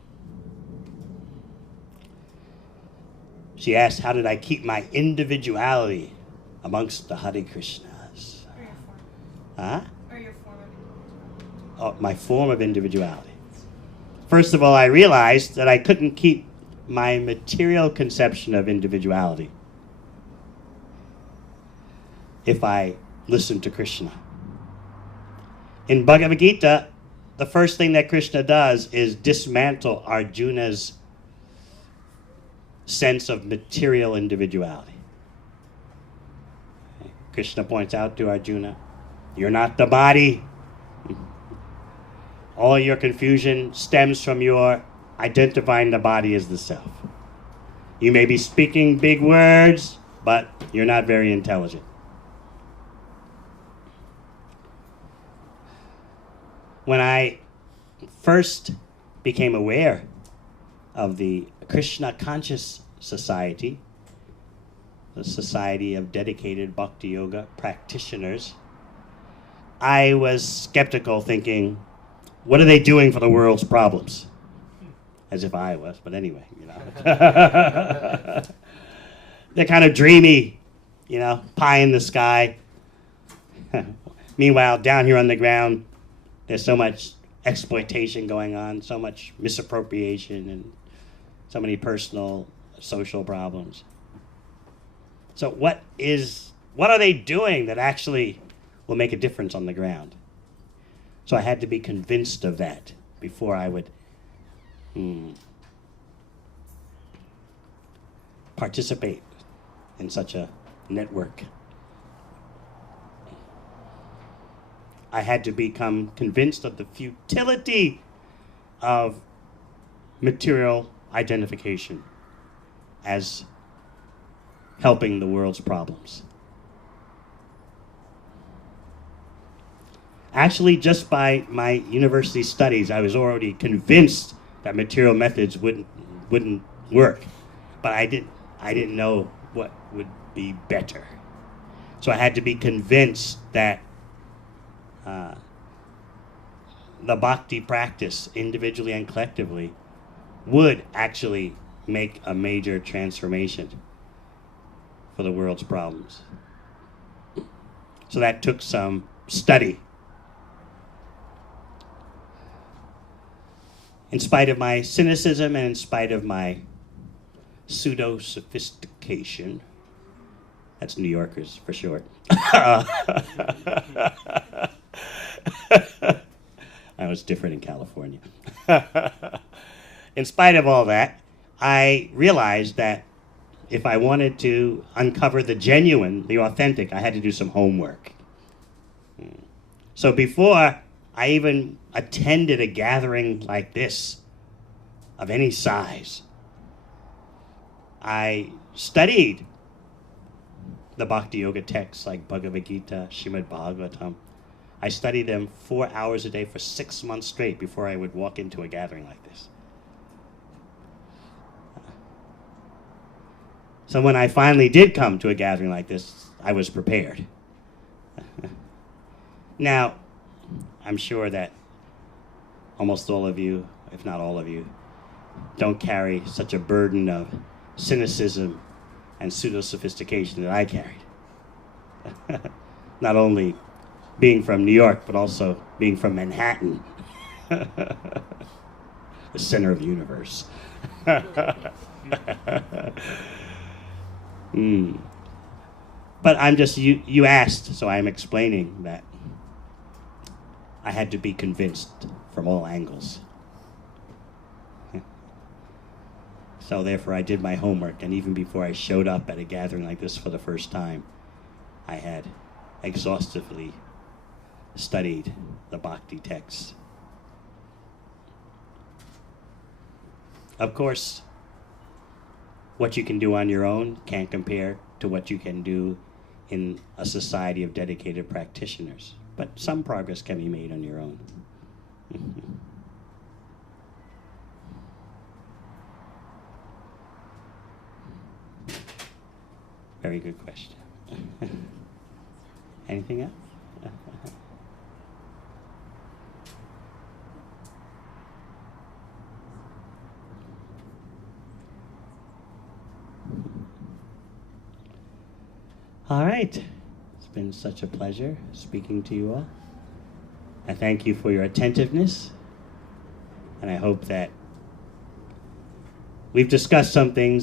She asked, how did I keep my individuality amongst the Hare Krishnas? Or your form. Huh? Or your form of individuality. Oh, my form of individuality. First of all, I realized that I couldn't keep my material conception of individuality if I listened to Krishna. In Bhagavad Gita, the first thing that Krishna does is dismantle Arjuna's sense of material individuality. Krishna points out to Arjuna, you're not the body. All your confusion stems from your identifying the body as the self. You may be speaking big words, but you're not very intelligent. When I first became aware of the Krishna Conscious Society, the Society of Dedicated Bhakti Yoga Practitioners, I was skeptical, thinking, what are they doing for the world's problems? As if I was, but anyway, They're kind of dreamy, pie in the sky. Meanwhile, down here on the ground, there's so much exploitation going on, so much misappropriation, and so many personal, social problems. So what are they doing that actually will make a difference on the ground? So I had to be convinced of that before I would participate in such a network. I had to become convinced of the futility of material identification as helping the world's problems. Actually, just by my university studies, I was already convinced that material methods wouldn't work, but I didn't know what would be better. So I had to be convinced that the bhakti practice, individually and collectively, would actually make a major transformation for the world's problems. So that took some study. In spite of my cynicism and in spite of my pseudo-sophistication, that's New Yorkers for short. I was different in California. In spite of all that, I realized that if I wanted to uncover the genuine, the authentic, I had to do some homework. So before I even attended a gathering like this, of any size. I studied the Bhakti Yoga texts like Bhagavad Gita, Srimad Bhagavatam. I studied them 4 hours a day for 6 months straight before I would walk into a gathering like this. So when I finally did come to a gathering like this, I was prepared. Now, I'm sure that almost all of you, if not all of you, don't carry such a burden of cynicism and pseudo-sophistication that I carried. Not only being from New York, but also being from Manhattan, the center of the universe. But I'm just, you asked, so I'm explaining that I had to be convinced from all angles. So therefore I did my homework, and even before I showed up at a gathering like this for the first time, I had exhaustively studied the Bhakti texts. Of course, what you can do on your own can't compare to what you can do in a society of dedicated practitioners, but some progress can be made on your own. Very good question. Anything else? All right. It's been such a pleasure speaking to you all. I thank you for your attentiveness, and I hope that we've discussed some things